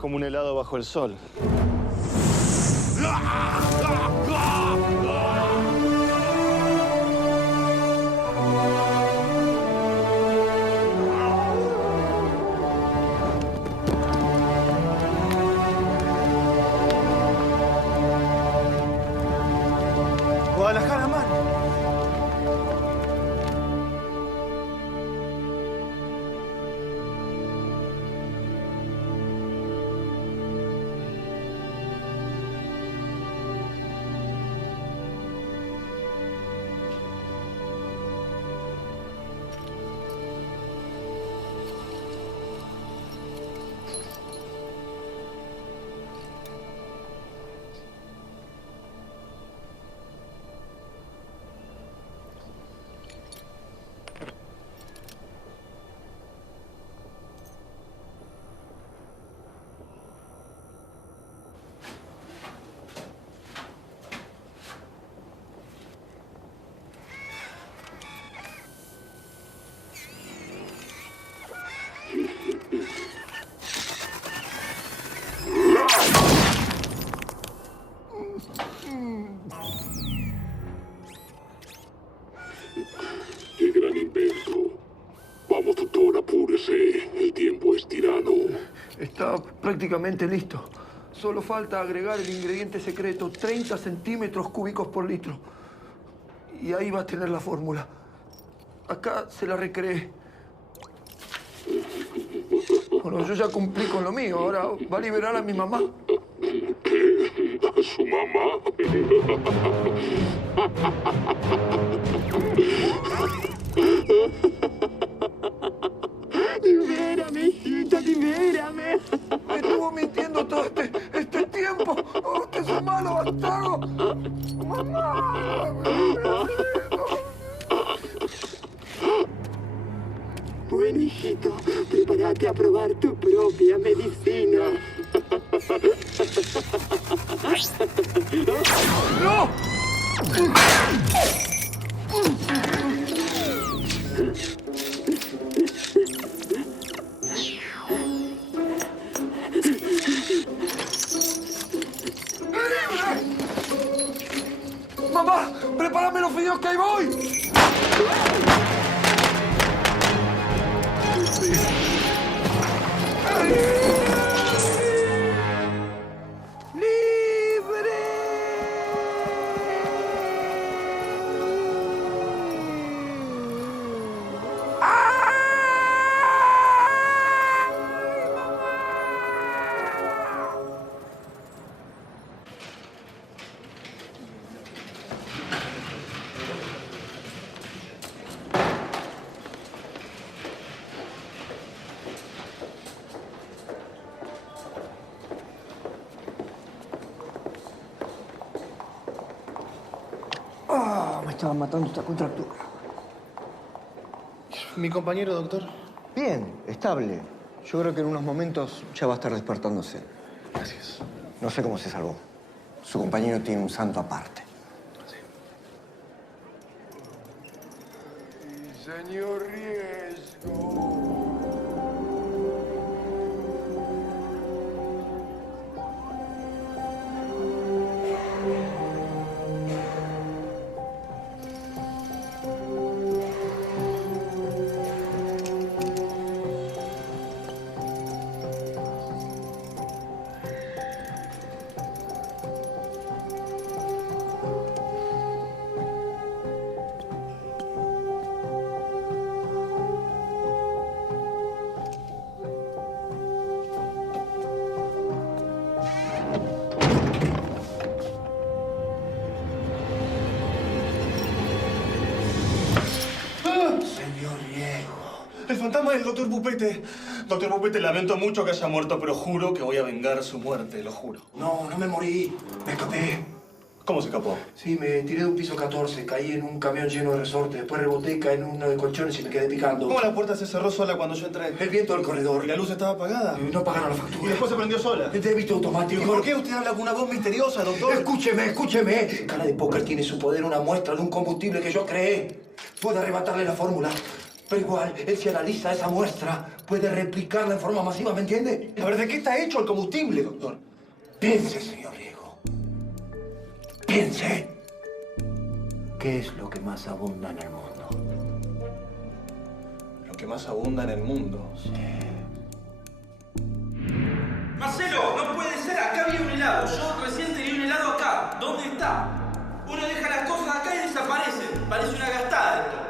！Como un helado bajo el sol. Guadalajara, man. ¡Qué gran invento! Vamos, doctor, apúrese. El tiempo es tirano. Está prácticamente listo. Solo falta agregar el ingrediente secreto, 30 centímetros cúbicos por litro. Y ahí va a tener la fórmula. Acá se la recreé. Bueno, yo ya cumplí con lo mío. Ahora va a liberar a mi mamá. ¿Qué? ¿A su mamá? Libérame, hijita, libérame. Me estuvo mintiendo todo este tiempo. Usted es un malo bastardo. Mamá. Bueno, hijito, prepárate a probar tu propia medicina. ¡No! ¡Mamá! ¡Prepárame los fideos que ahí voy! me estaba matando esta contractura. ¿Mi compañero, doctor? Bien, estable. Yo creo que en unos momentos ya va a estar despertándose. Gracias. No sé cómo se salvó. Su compañero tiene un santo aparte. Señor Riesgo. El fantasma del doctor Pupete. Doctor Pupete, lamento mucho que haya muerto, pero juro que voy a vengar su muerte, lo juro. No, no me morí. Me escapé. ¿Cómo se escapó? Sí, me tiré de un piso 14, caí en un camión lleno de resortes, después reboté, caí en uno de colchones y me quedé picando. ¿Cómo la puerta se cerró sola cuando yo entré? El viento del corredor. ¿Y la luz estaba apagada? No pagaron la factura. ¿Y después se prendió sola? El débito automático. ¿Y por qué usted habla con una voz misteriosa, doctor? Escúcheme, escúcheme. Cara de Póker tiene su poder una muestra de un combustible que yo creé. Puedo arrebatarle la fórmula. Pero igual, él si analiza esa muestra, puede replicarla en forma masiva, ¿me entiende? A ver, ¿de qué está hecho el combustible, doctor? Piense, señor Riego. Piense. ¿Qué es lo que más abunda en el mundo? Lo que más abunda en el mundo. Sí. Marcelo, no puede ser. Acá había un helado. Yo recién tenía un helado acá. ¿Dónde está? Uno deja las cosas acá y desaparecen. Parece una gastada esto.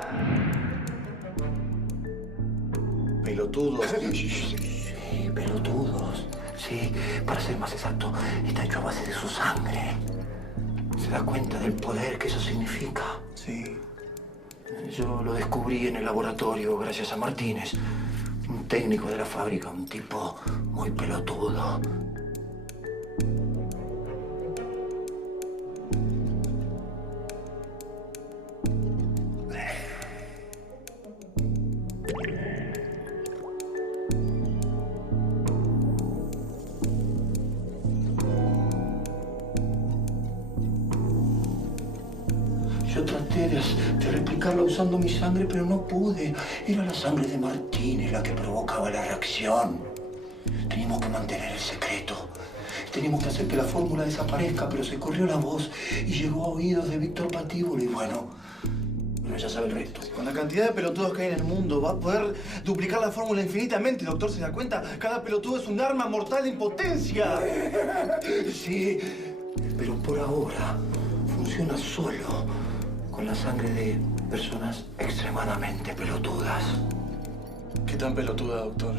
Pelotudos. Sí, pelotudos. Sí, para ser más exacto, está hecho a base de su sangre. ¿Se da cuenta del poder que eso significa? Sí. Yo lo descubrí en el laboratorio gracias a Martínez, un técnico de la fábrica, un tipo muy pelotudo. Yo traté de replicarlo usando mi sangre, pero no pude. Era la sangre de Martínez la que provocaba la reacción. Teníamos que mantener el secreto. Teníamos que hacer que la fórmula desaparezca, pero se corrió la voz y llegó a oídos de Víctor Patíbulo y bueno, ya sabe el resto. Con la cantidad de pelotudos que hay en el mundo, va a poder duplicar la fórmula infinitamente, doctor, ¿se da cuenta? Cada pelotudo es un arma mortal en potencia. Sí, pero por ahora funciona solo con la sangre de personas extremadamente pelotudas. ¿Qué tan pelotuda, doctor?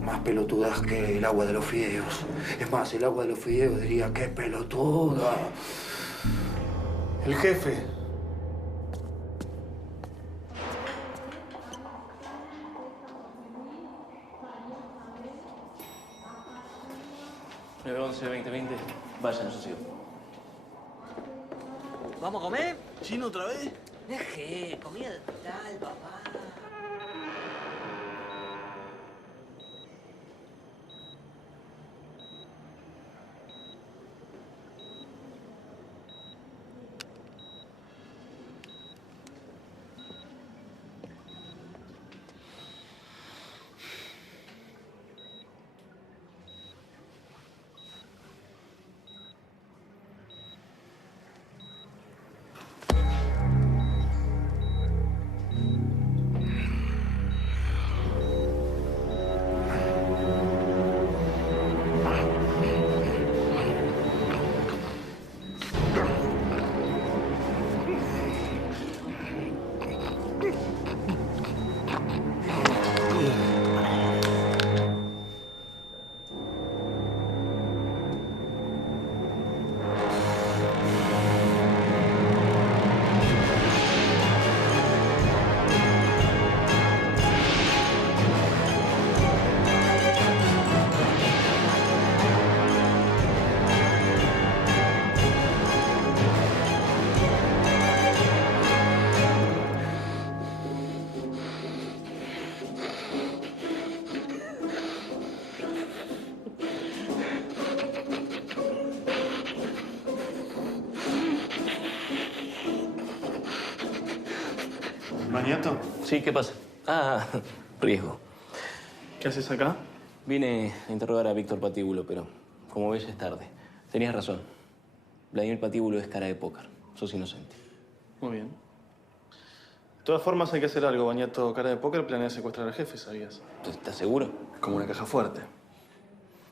Más pelotudas que el agua de los fideos. Es más, el agua de los fideos diría, ¡qué pelotuda! El jefe. (9-11-2020), vayan, socio. ¿Vamos a comer? ¿Chino otra vez? Deje, comida de tal, papá. ¿Bañato? Sí, ¿qué pasa? Ah, Riesgo. ¿Qué haces acá? Vine a interrogar a Víctor Patíbulo, pero como ves es tarde. Tenías razón. Vladimir Patíbulo es cara de póker. Sos inocente. Muy bien. De todas formas, hay que hacer algo. Bañato, cara de póker, planea secuestrar al jefe, ¿sabías? ¿Estás seguro? Como una caja fuerte.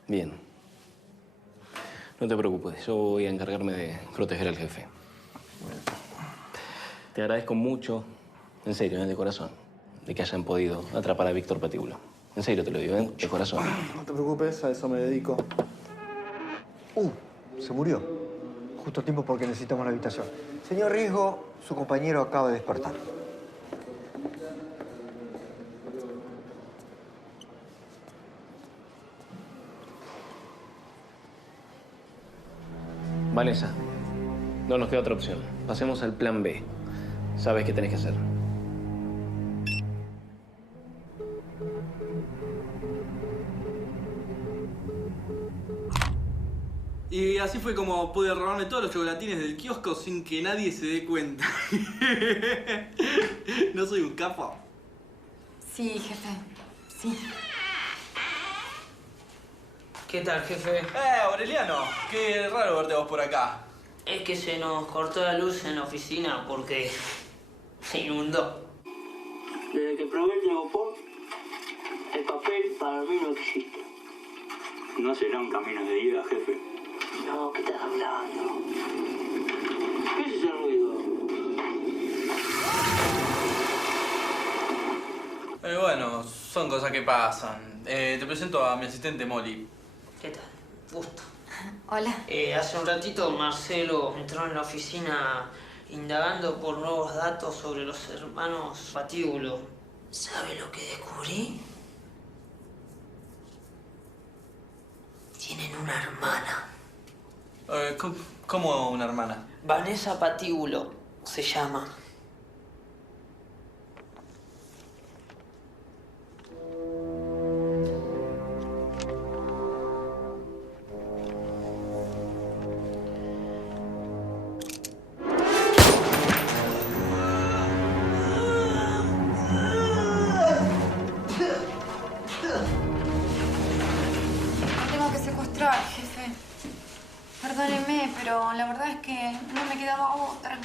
Bien. No te preocupes. Yo voy a encargarme de proteger al jefe. Te agradezco mucho, en serio, de corazón, de que hayan podido atrapar a Víctor Patíbulo. En serio te lo digo, de corazón. No te preocupes, a eso me dedico. Se murió. Justo a tiempo porque necesitamos la habitación. Señor Riesgo, su compañero acaba de despertar. Vanessa, no nos queda otra opción. Pasemos al plan B. Sabes qué tenés que hacer. Y así fue como pude robarme todos los chocolatines del kiosco sin que nadie se dé cuenta. ¿No soy un capo? Sí, jefe. Sí. ¿Qué tal, jefe? Aureliano, qué raro verte vos por acá. Es que se nos cortó la luz en la oficina porque se inundó. Desde que probé el Neopor, el papel para mí no existe. No será un camino de ida, jefe. No, ¿qué estás hablando? ¿Qué es ese ruido? Bueno, son cosas que pasan. Te presento a mi asistente Molly. ¿Qué tal? Gusto. Hola. Hace un ratito Marcelo entró en la oficina indagando por nuevos datos sobre los hermanos Patíbulo. ¿Sabe lo que descubrí? Tienen una hermana. ¿Cómo una hermana? Vanessa Patíbulo se llama. Tengo que secuestrar, jefe. Perdóneme, pero la verdad es que no me quedaba otra.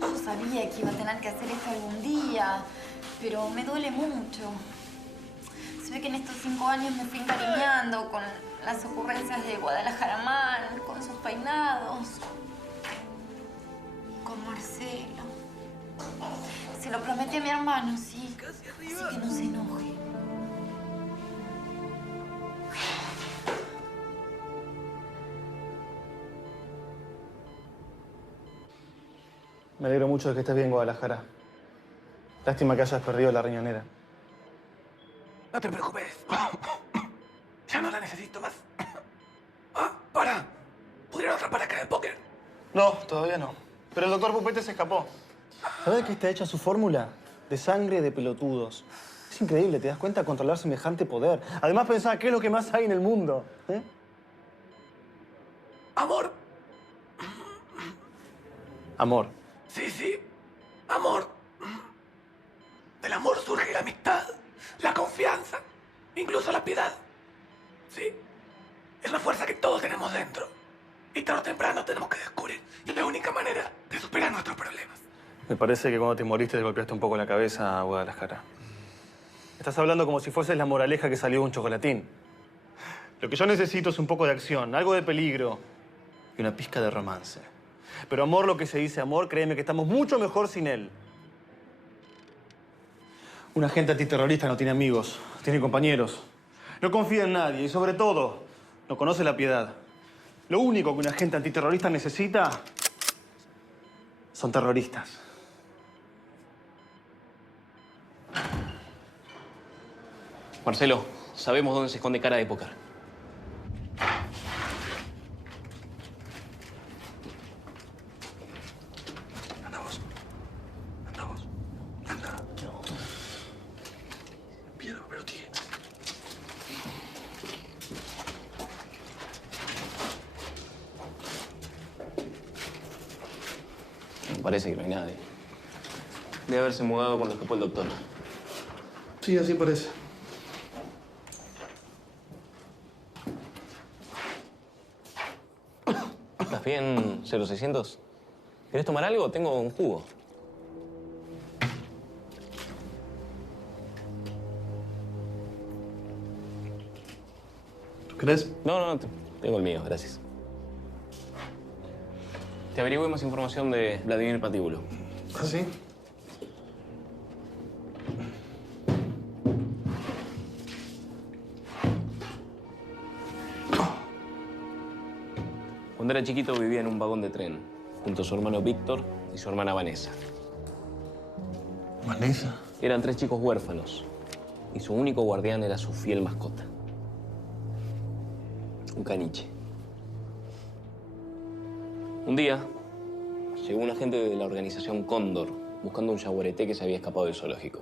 Yo sabía que iba a tener que hacer esto algún día, pero me duele mucho. Se ve que en estos 5 años me fui encariñando con las ocurrencias de Guadalajara Man, con sus peinados, con Marcelo. Se lo prometí a mi hermano, sí. Así que no se enoje. Me alegro mucho de que estés bien en Guadalajara. Lástima que hayas perdido la riñonera. No te preocupes. Ya no la necesito más. ¡Para! ¿Pudieron atrapar a cara de póker? No, todavía no. Pero el doctor Pupete se escapó. ¿Sabes de qué está hecha su fórmula? De sangre de pelotudos. Es increíble, ¿te das cuenta? Controlar semejante poder. Además, pensá, ¿qué es lo que más hay en el mundo? Amor. Amor. Sí. Amor. Del amor surge la amistad, la confianza, incluso la piedad. Sí. Es la fuerza que todos tenemos dentro. Y tarde o temprano tenemos que descubrir. Es la única manera de superar nuestros problemas. Me parece que cuando te moriste te golpeaste un poco la cabeza a Guadalajara. Estás hablando como si fueses la moraleja que salió de un chocolatín. Lo que yo necesito es un poco de acción, algo de peligro y una pizca de romance. Pero amor, lo que se dice amor, créeme que estamos mucho mejor sin él. Un agente antiterrorista no tiene amigos, tiene compañeros. No confía en nadie y, sobre todo, no conoce la piedad. Lo único que un agente antiterrorista necesita son terroristas. Marcelo, sabemos dónde se esconde cara de póker. Parece que no hay nadie. Debe haberse mudado cuando escapó el doctor. Sí, así parece. ¿Estás bien, 0600? ¿Querés tomar algo? Tengo un jugo. ¿Tú crees? No, tengo el mío, gracias. Te averigüé más información de Vladimir Patíbulo. ¿Ah, sí? Cuando era chiquito vivía en un vagón de tren, junto a su hermano Víctor y su hermana Vanessa. ¿Vanessa? Eran 3 chicos huérfanos, y su único guardián era su fiel mascota. Un caniche. Un día, llegó un agente de la organización Cóndor buscando un yaguareté que se había escapado del zoológico.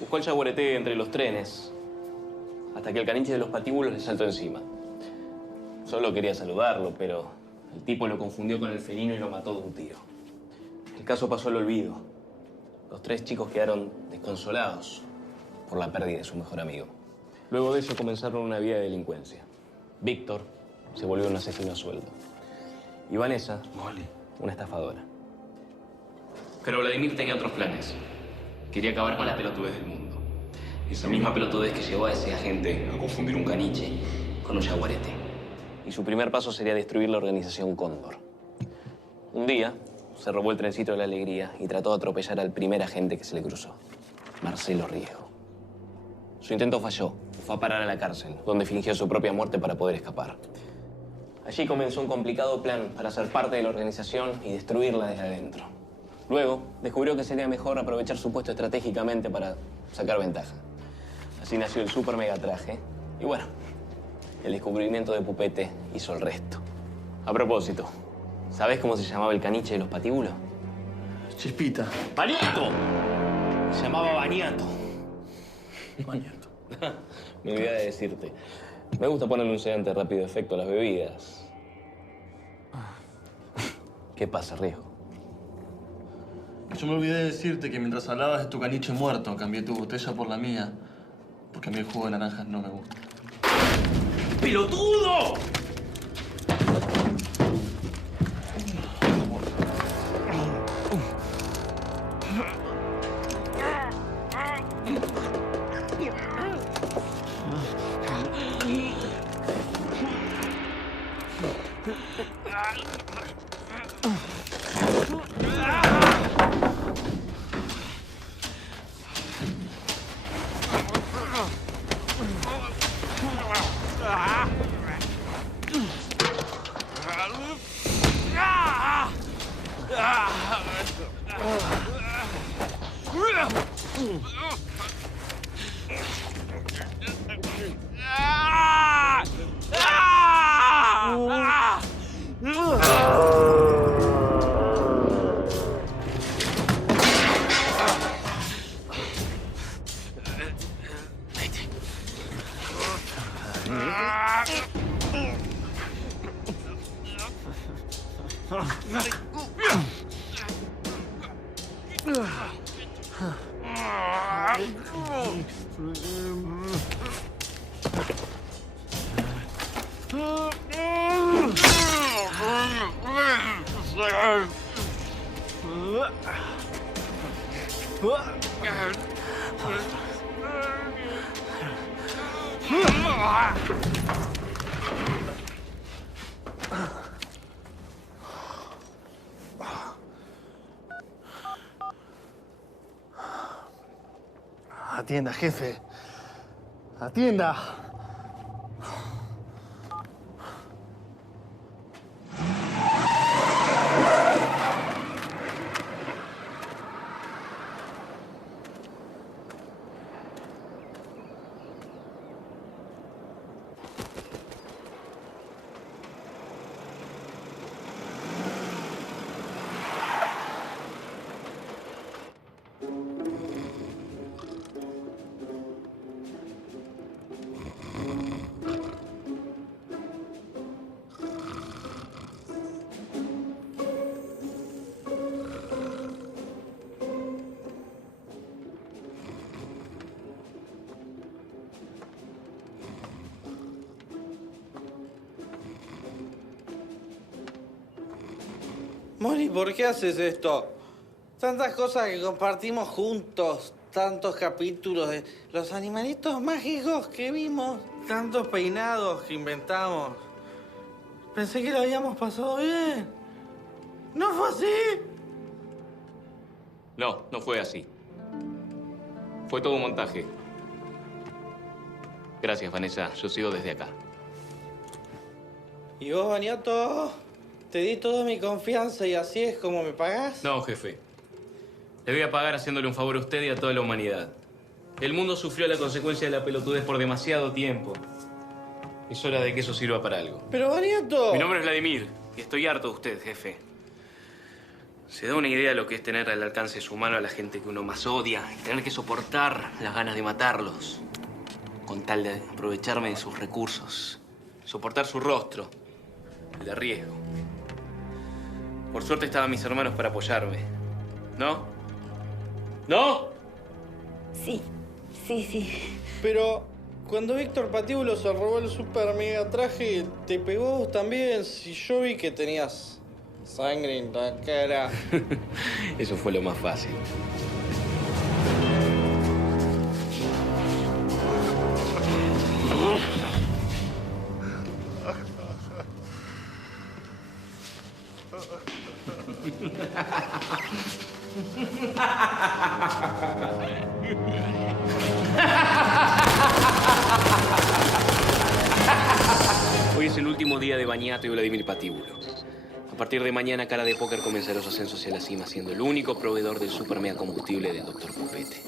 Buscó el yaguareté entre los trenes hasta que el caniche de los patíbulos le saltó encima. Solo quería saludarlo, pero el tipo lo confundió con el felino y lo mató de un tiro. El caso pasó al olvido. Los 3 chicos quedaron desconsolados por la pérdida de su mejor amigo. Luego de eso comenzaron una vida de delincuencia. Víctor se volvió un asesino a sueldo. Y Vanessa, una estafadora. Pero Vladimir tenía otros planes. Quería acabar con la pelotudez del mundo. Esa misma pelotudez que llevó a ese agente a confundir un caniche con un yaguarete. Y su primer paso sería destruir la organización Cóndor. Un día, se robó el trencito de la alegría y trató de atropellar al primer agente que se le cruzó, Marcelo Riesgo. Su intento falló. Fue a parar a la cárcel, donde fingió su propia muerte para poder escapar. Allí comenzó un complicado plan para ser parte de la organización y destruirla desde adentro. Luego, descubrió que sería mejor aprovechar su puesto estratégicamente para sacar ventaja. Así nació el super mega traje. Y bueno, el descubrimiento de Pupete hizo el resto. A propósito, ¿sabés cómo se llamaba el caniche de los patíbulos? Chispita. ¡Baniato! Se llamaba Baniato. Baniato. Me olvidé de decirte. Me gusta ponerle un sedante de rápido efecto a las bebidas. ¿Qué pasa, Riesgo? Yo me olvidé de decirte que mientras hablabas de tu caniche muerto, cambié tu botella por la mía. Porque a mí el jugo de naranjas no me gusta. ¡Pelotudo! Atienda, jefe. Atienda. Mori, ¿por qué haces esto? Tantas cosas que compartimos juntos, tantos capítulos de los animalitos mágicos que vimos, tantos peinados que inventamos. Pensé que lo habíamos pasado bien. ¿No fue así? No, no fue así. Fue todo un montaje. Gracias, Vanessa. Yo sigo desde acá. ¿Y vos, Baniato? Te di toda mi confianza y así es como me pagás. No, jefe. Le voy a pagar haciéndole un favor a usted y a toda la humanidad. El mundo sufrió la consecuencia de la pelotudez por demasiado tiempo. Es hora de que eso sirva para algo. ¡Pero, Baniato! Mi nombre es Vladimir y estoy harto de usted, jefe. ¿Se da una idea de lo que es tener al alcance de su mano a la gente que uno más odia y tener que soportar las ganas de matarlos con tal de aprovecharme de sus recursos? Soportar su rostro, el de riesgo. Por suerte estaban mis hermanos para apoyarme. ¿No? ¿No? Sí, sí. Pero cuando Víctor Patíbulo se robó el super mega traje, te pegó vos también. Si yo vi que tenías sangre en la cara. Eso fue lo más fácil. Hoy es el último día de Baniato y Vladimir Patíbulo. A partir de mañana, Cara de Póker comenzará los ascensos hacia la cima, siendo el único proveedor del super mega combustible del Dr. Pupete.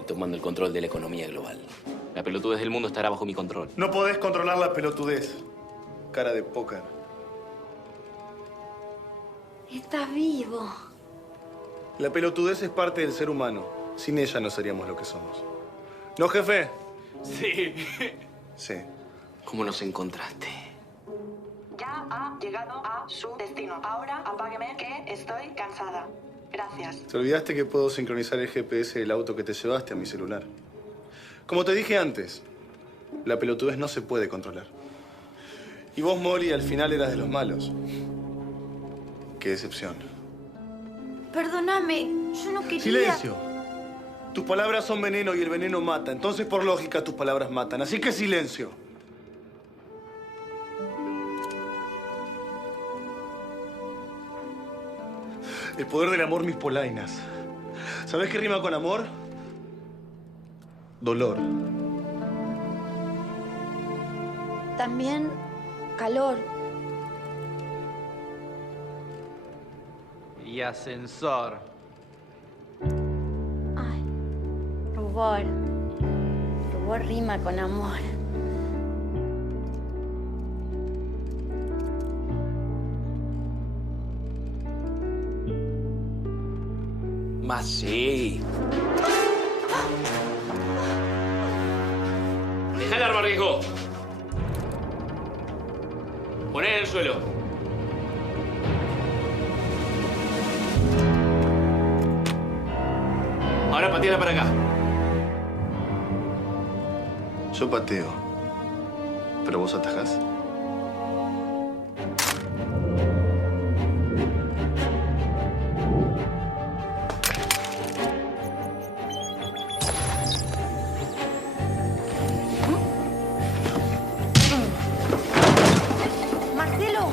Y tomando el control de la economía global. La pelotudez del mundo estará bajo mi control. No podés controlar la pelotudez, Cara de Póker. Estás vivo. La pelotudez es parte del ser humano. Sin ella no seríamos lo que somos. ¿No, jefe? Sí. Sí. ¿Cómo nos encontraste? Ya ha llegado a su destino. Ahora apágueme que estoy cansada. Gracias. Te olvidaste que puedo sincronizar el GPS del auto que te llevaste a mi celular. Como te dije antes, la pelotudez no se puede controlar. Y vos, Molly, al final eras de los malos. Qué decepción. Perdóname, yo no quería... ¡Silencio! Tus palabras son veneno y el veneno mata. Entonces, por lógica, tus palabras matan. Así que silencio. El poder del amor, mis polainas. ¿Sabés qué rima con amor? Dolor. También calor. Y ascensor. Rubor. Rubor rima con amor. Más sí. Deja el arma, Riesgo. Poné en el suelo. Ahora pateala para acá. Yo pateo. ¿Pero vos atajás? ¡Marcelo!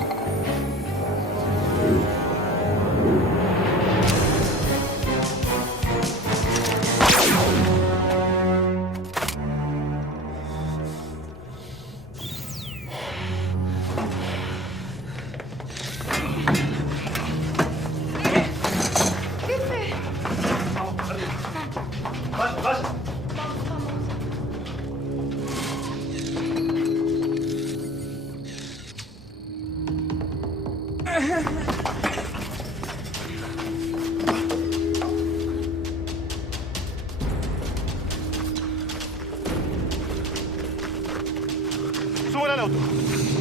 ¡Suban al auto!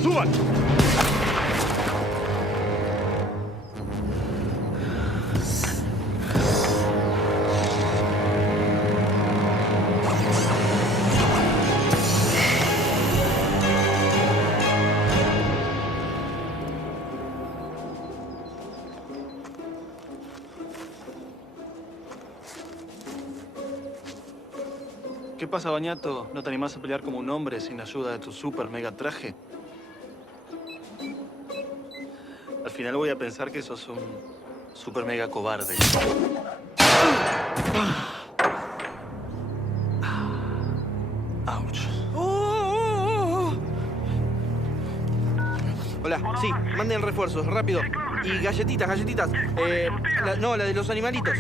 ¡Suban! ¿Qué pasa, Bañato? ¿No te animás a pelear como un hombre sin la ayuda de tu super mega traje? Al final voy a pensar que sos un super mega cobarde. Ouch. Hola, sí, manden refuerzos, rápido. Y galletitas, galletitas. No, la de los animalitos.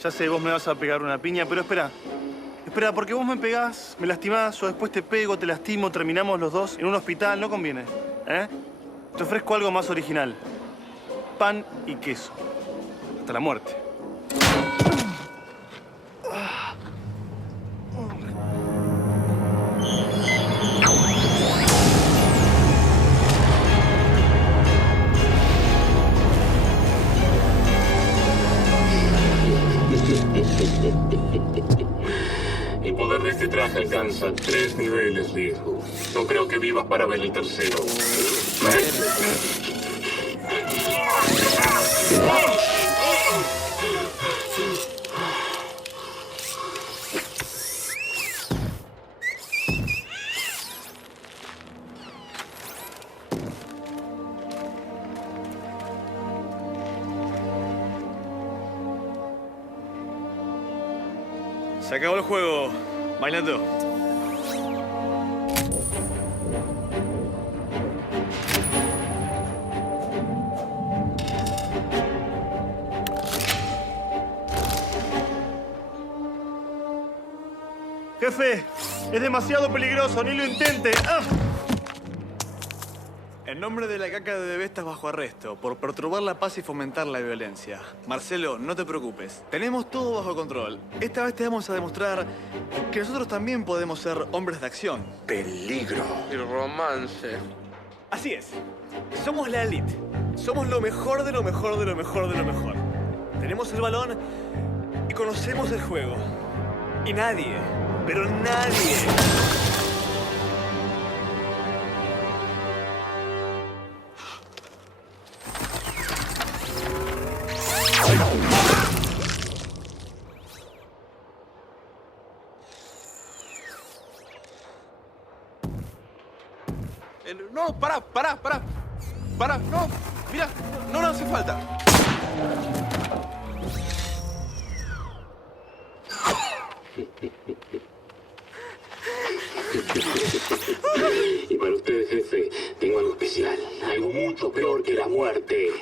Ya sé, vos me vas a pegar una piña, pero espera. Espera, porque vos me pegás, me lastimás, o después te pego, te lastimo, terminamos los dos en un hospital. No conviene, ¿eh? Te ofrezco algo más original. Pan y queso. Hasta la muerte. El poder de este traje alcanza 3 niveles, viejo. No creo que vivas para ver el tercero. Se acabó el juego, bailando. Jefe, es demasiado peligroso, ni lo intente. ¡Ah! En nombre de la caca de bebé estás bajo arresto por perturbar la paz y fomentar la violencia. Marcelo, no te preocupes. Tenemos todo bajo control. Esta vez te vamos a demostrar que nosotros también podemos ser hombres de acción. Peligro. Y romance. Así es. Somos la elite. Somos lo mejor de lo mejor de lo mejor de lo mejor. Tenemos el balón y conocemos el juego. Y nadie, pero nadie... No, pará. No, mira, no hace falta. Y para usted, jefe, tengo algo especial. Algo mucho peor que la muerte.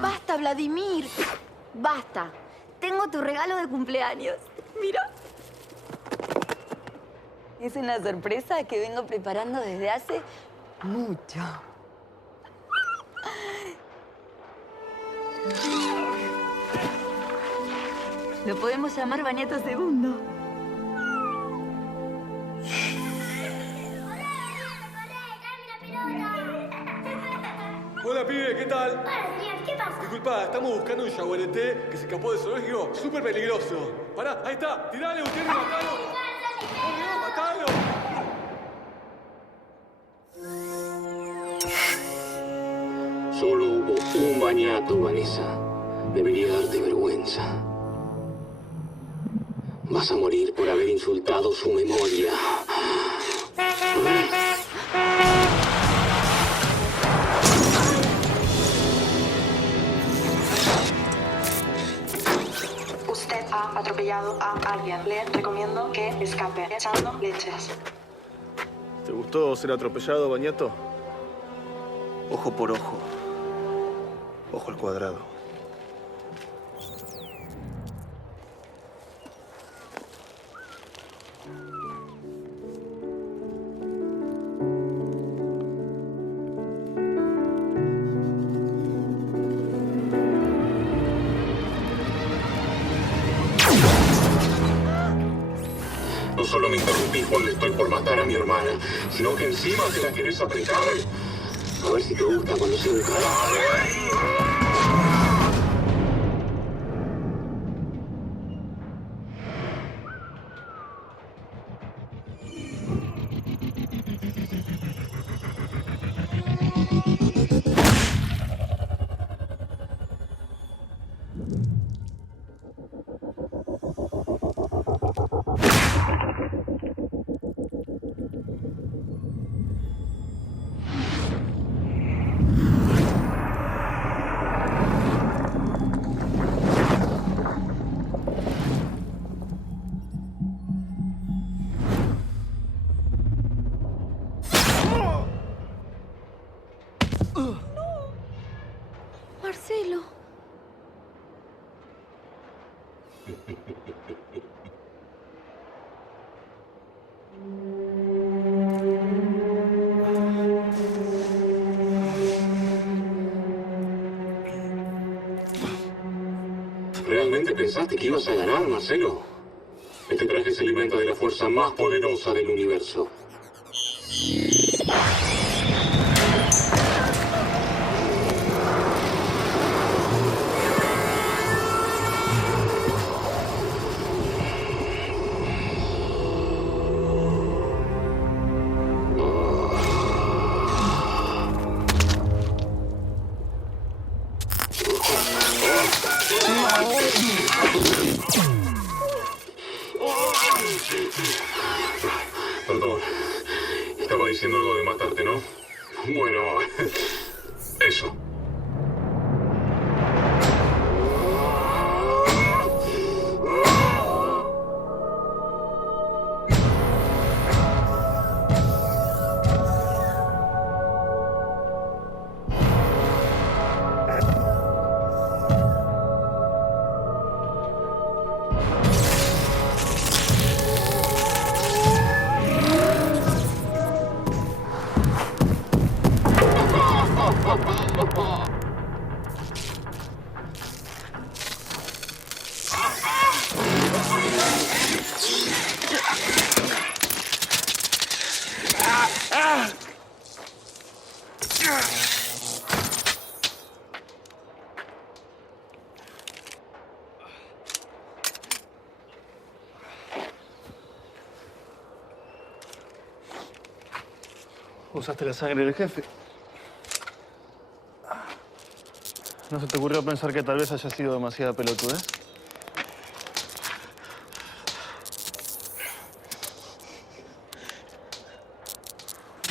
Basta, Vladimir. Basta. Tengo tu regalo de cumpleaños. Mira. Es una sorpresa que vengo preparando desde hace mucho. Lo podemos llamar Bañato Segundo. Hola, pibe, ¿qué tal? Hola, señor, ¿qué pasa? Disculpa, estamos buscando un yaguareté que se escapó del zoológico. Súper peligroso. Pará, ahí está. Tirale, Gutiérrez, matalo. ¡Matalo! Solo hubo un bañato, Vanessa. Debería darte vergüenza. Vas a morir por haber insultado su memoria. Usted ha atropellado a alguien. Le recomiendo que escape echando leches. ¿Te gustó ser atropellado, Bañato? Ojo por ojo. Ojo al cuadrado. solo me interrumpís cuando estoy por matar a mi hermana, sino que encima te la querés aplicar. A ver si te gusta cuando se encara. Marcelo. ¿Realmente pensaste que ibas a ganar, Marcelo? Este traje se alimenta de la fuerza más poderosa del universo. Perdón, estaba diciendo algo de matarte, ¿no? Bueno, eso. Usaste la sangre del jefe. ¿No se te ocurrió pensar que tal vez haya sido demasiada pelotudez?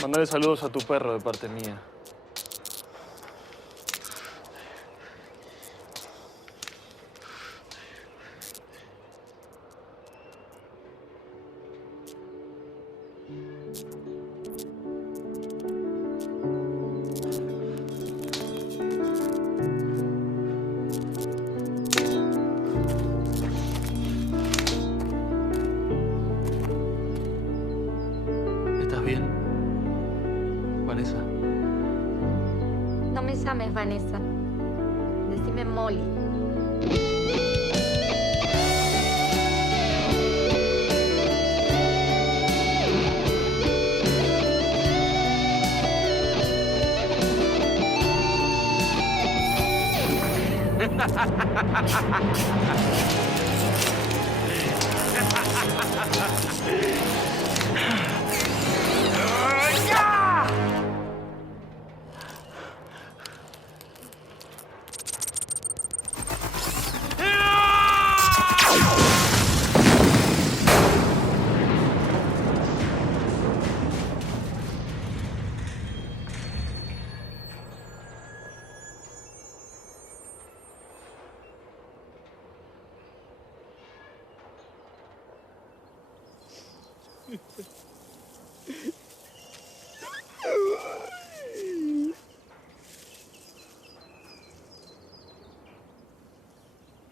Mandale saludos a tu perro de parte mía. ¿Estás bien, Vanessa? No me llames Vanessa. Decime Molly.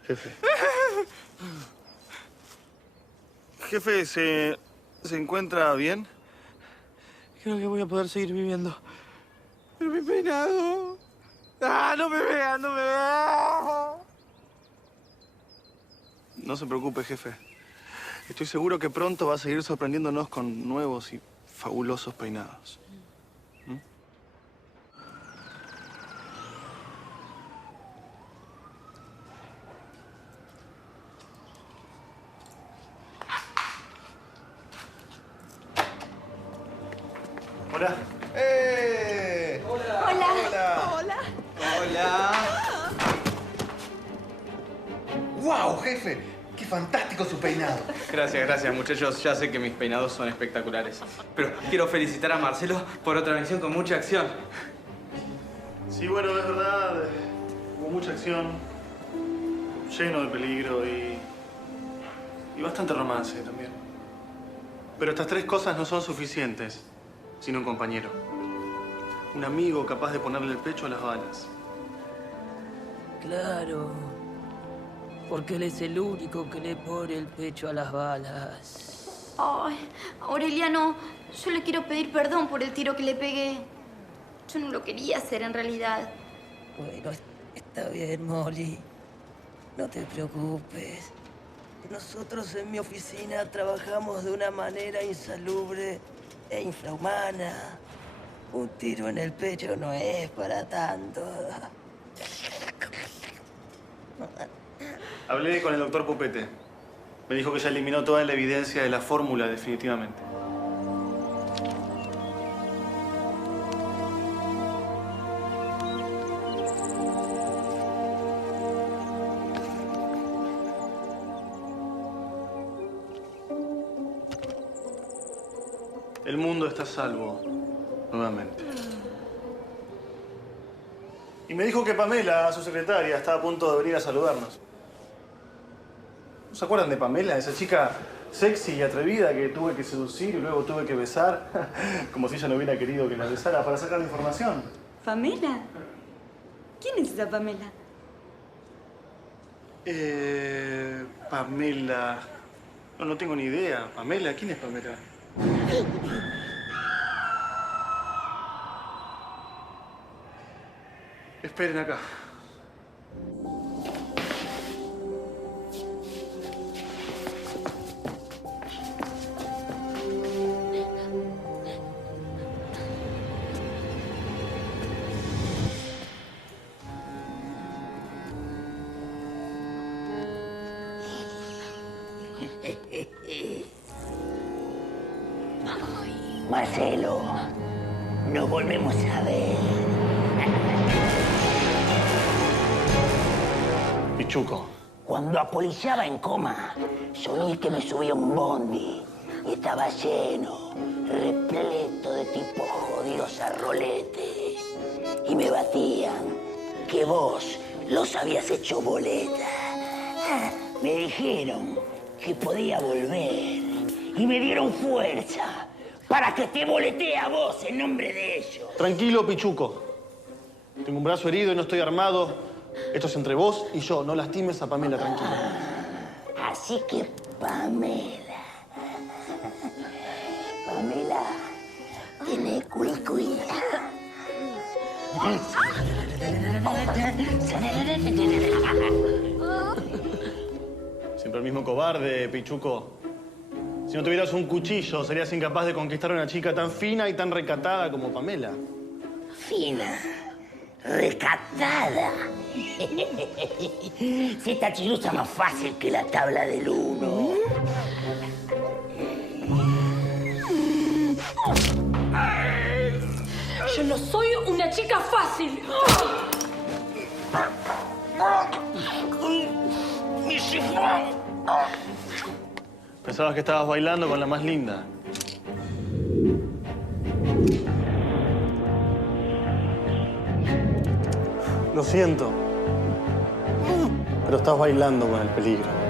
Jefe. Jefe, ¿se encuentra bien? Creo que voy a poder seguir viviendo. Pero mi peinado... ¡Ah, no me vean, no me vean! No se preocupe, jefe. Estoy seguro que pronto va a seguir sorprendiéndonos con nuevos y fabulosos peinados. Hola. Hola. Hola. Hola. Hola. ¡Wow, jefe! ¡Qué fantástico su peinado! Gracias, muchachos. Ya sé que mis peinados son espectaculares. Pero quiero felicitar a Marcelo por otra misión con mucha acción. Sí, bueno, es verdad. Hubo mucha acción, lleno de peligro y bastante romance también. Pero estas tres cosas no son suficientes sin un compañero. Un amigo capaz de ponerle el pecho a las balas. Claro. Porque él es el único que le pone el pecho a las balas. Ay, Aureliano, yo le quiero pedir perdón por el tiro que le pegué. Yo no lo quería hacer en realidad. Bueno, está bien, Molly. No te preocupes. Nosotros en mi oficina trabajamos de una manera insalubre e infrahumana. Un tiro en el pecho no es para tanto. Hablé con el doctor Pupete. Me dijo que ya eliminó toda la evidencia de la fórmula definitivamente. El mundo está a salvo, nuevamente. Y me dijo que Pamela, su secretaria, está a punto de venir a saludarnos. ¿No se acuerdan de Pamela? Esa chica sexy y atrevida que tuve que seducir y luego tuve que besar. Como si ella no hubiera querido que la besara para sacar la información. ¿Pamela? ¿Quién es esa Pamela? Pamela... No tengo ni idea. ¿Pamela? ¿Quién es Pamela? Esperen acá. Marcelo, nos volvemos a ver. Pichuco. Cuando apolillaba en coma, soñé que me subía a un bondi y estaba lleno, repleto de tipos jodidos a rolete. Y me batían que vos los habías hecho boleta. Me dijeron que podía volver y me dieron fuerza para que te boletee a vos en nombre de ellos. Tranquilo, Pichuco. Tengo un brazo herido y no estoy armado. Esto es entre vos y yo. No lastimes a Pamela, tranquila. Así que, Pamela, tiene cuicui. Siempre el mismo cobarde, Pichuco. Si no tuvieras un cuchillo, serías incapaz de conquistar a una chica tan fina y tan recatada como Pamela. Fina, recatada. Si esta chirusa más fácil que la tabla del 1. Yo no soy una chica fácil. Pensabas que estabas bailando con la más linda. Lo siento, pero estás bailando con el peligro.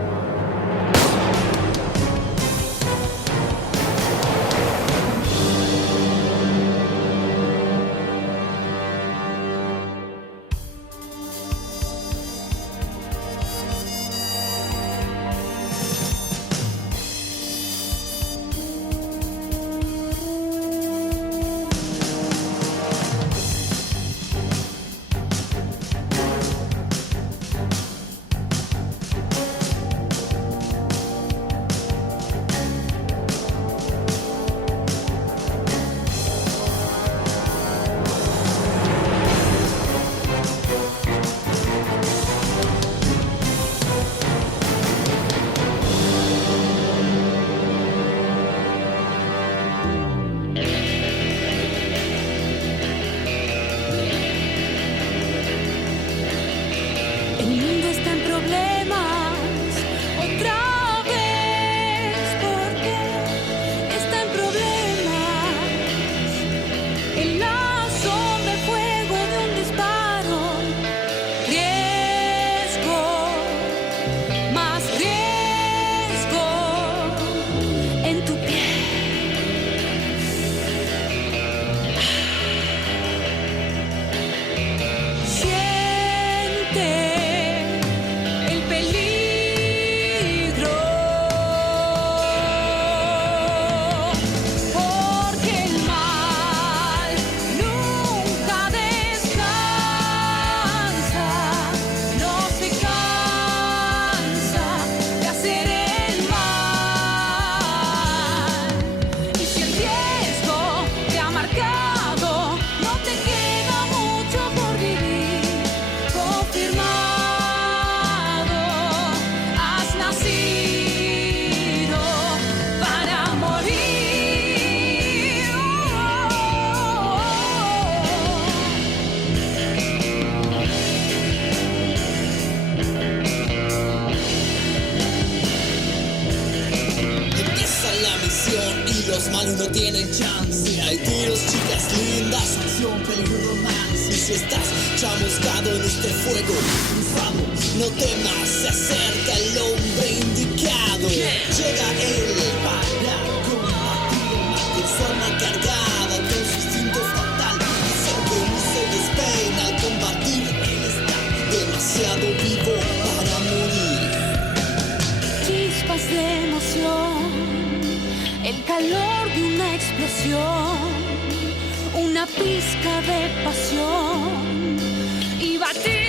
y los malos no tienen chance. Hay tiros, chicas lindas, acción, peligro, romance. Y si estás chamuscado en este fuego cruzado, no temas, se acerca el hombre indicado. Llega él para combatir el mal con su arma cargada, con su instinto fatal. Hacer que no se despeina al combatir. Él está demasiado vivo para morir. Chispas de emoción, el calor de una explosión, una pizca de pasión y batir.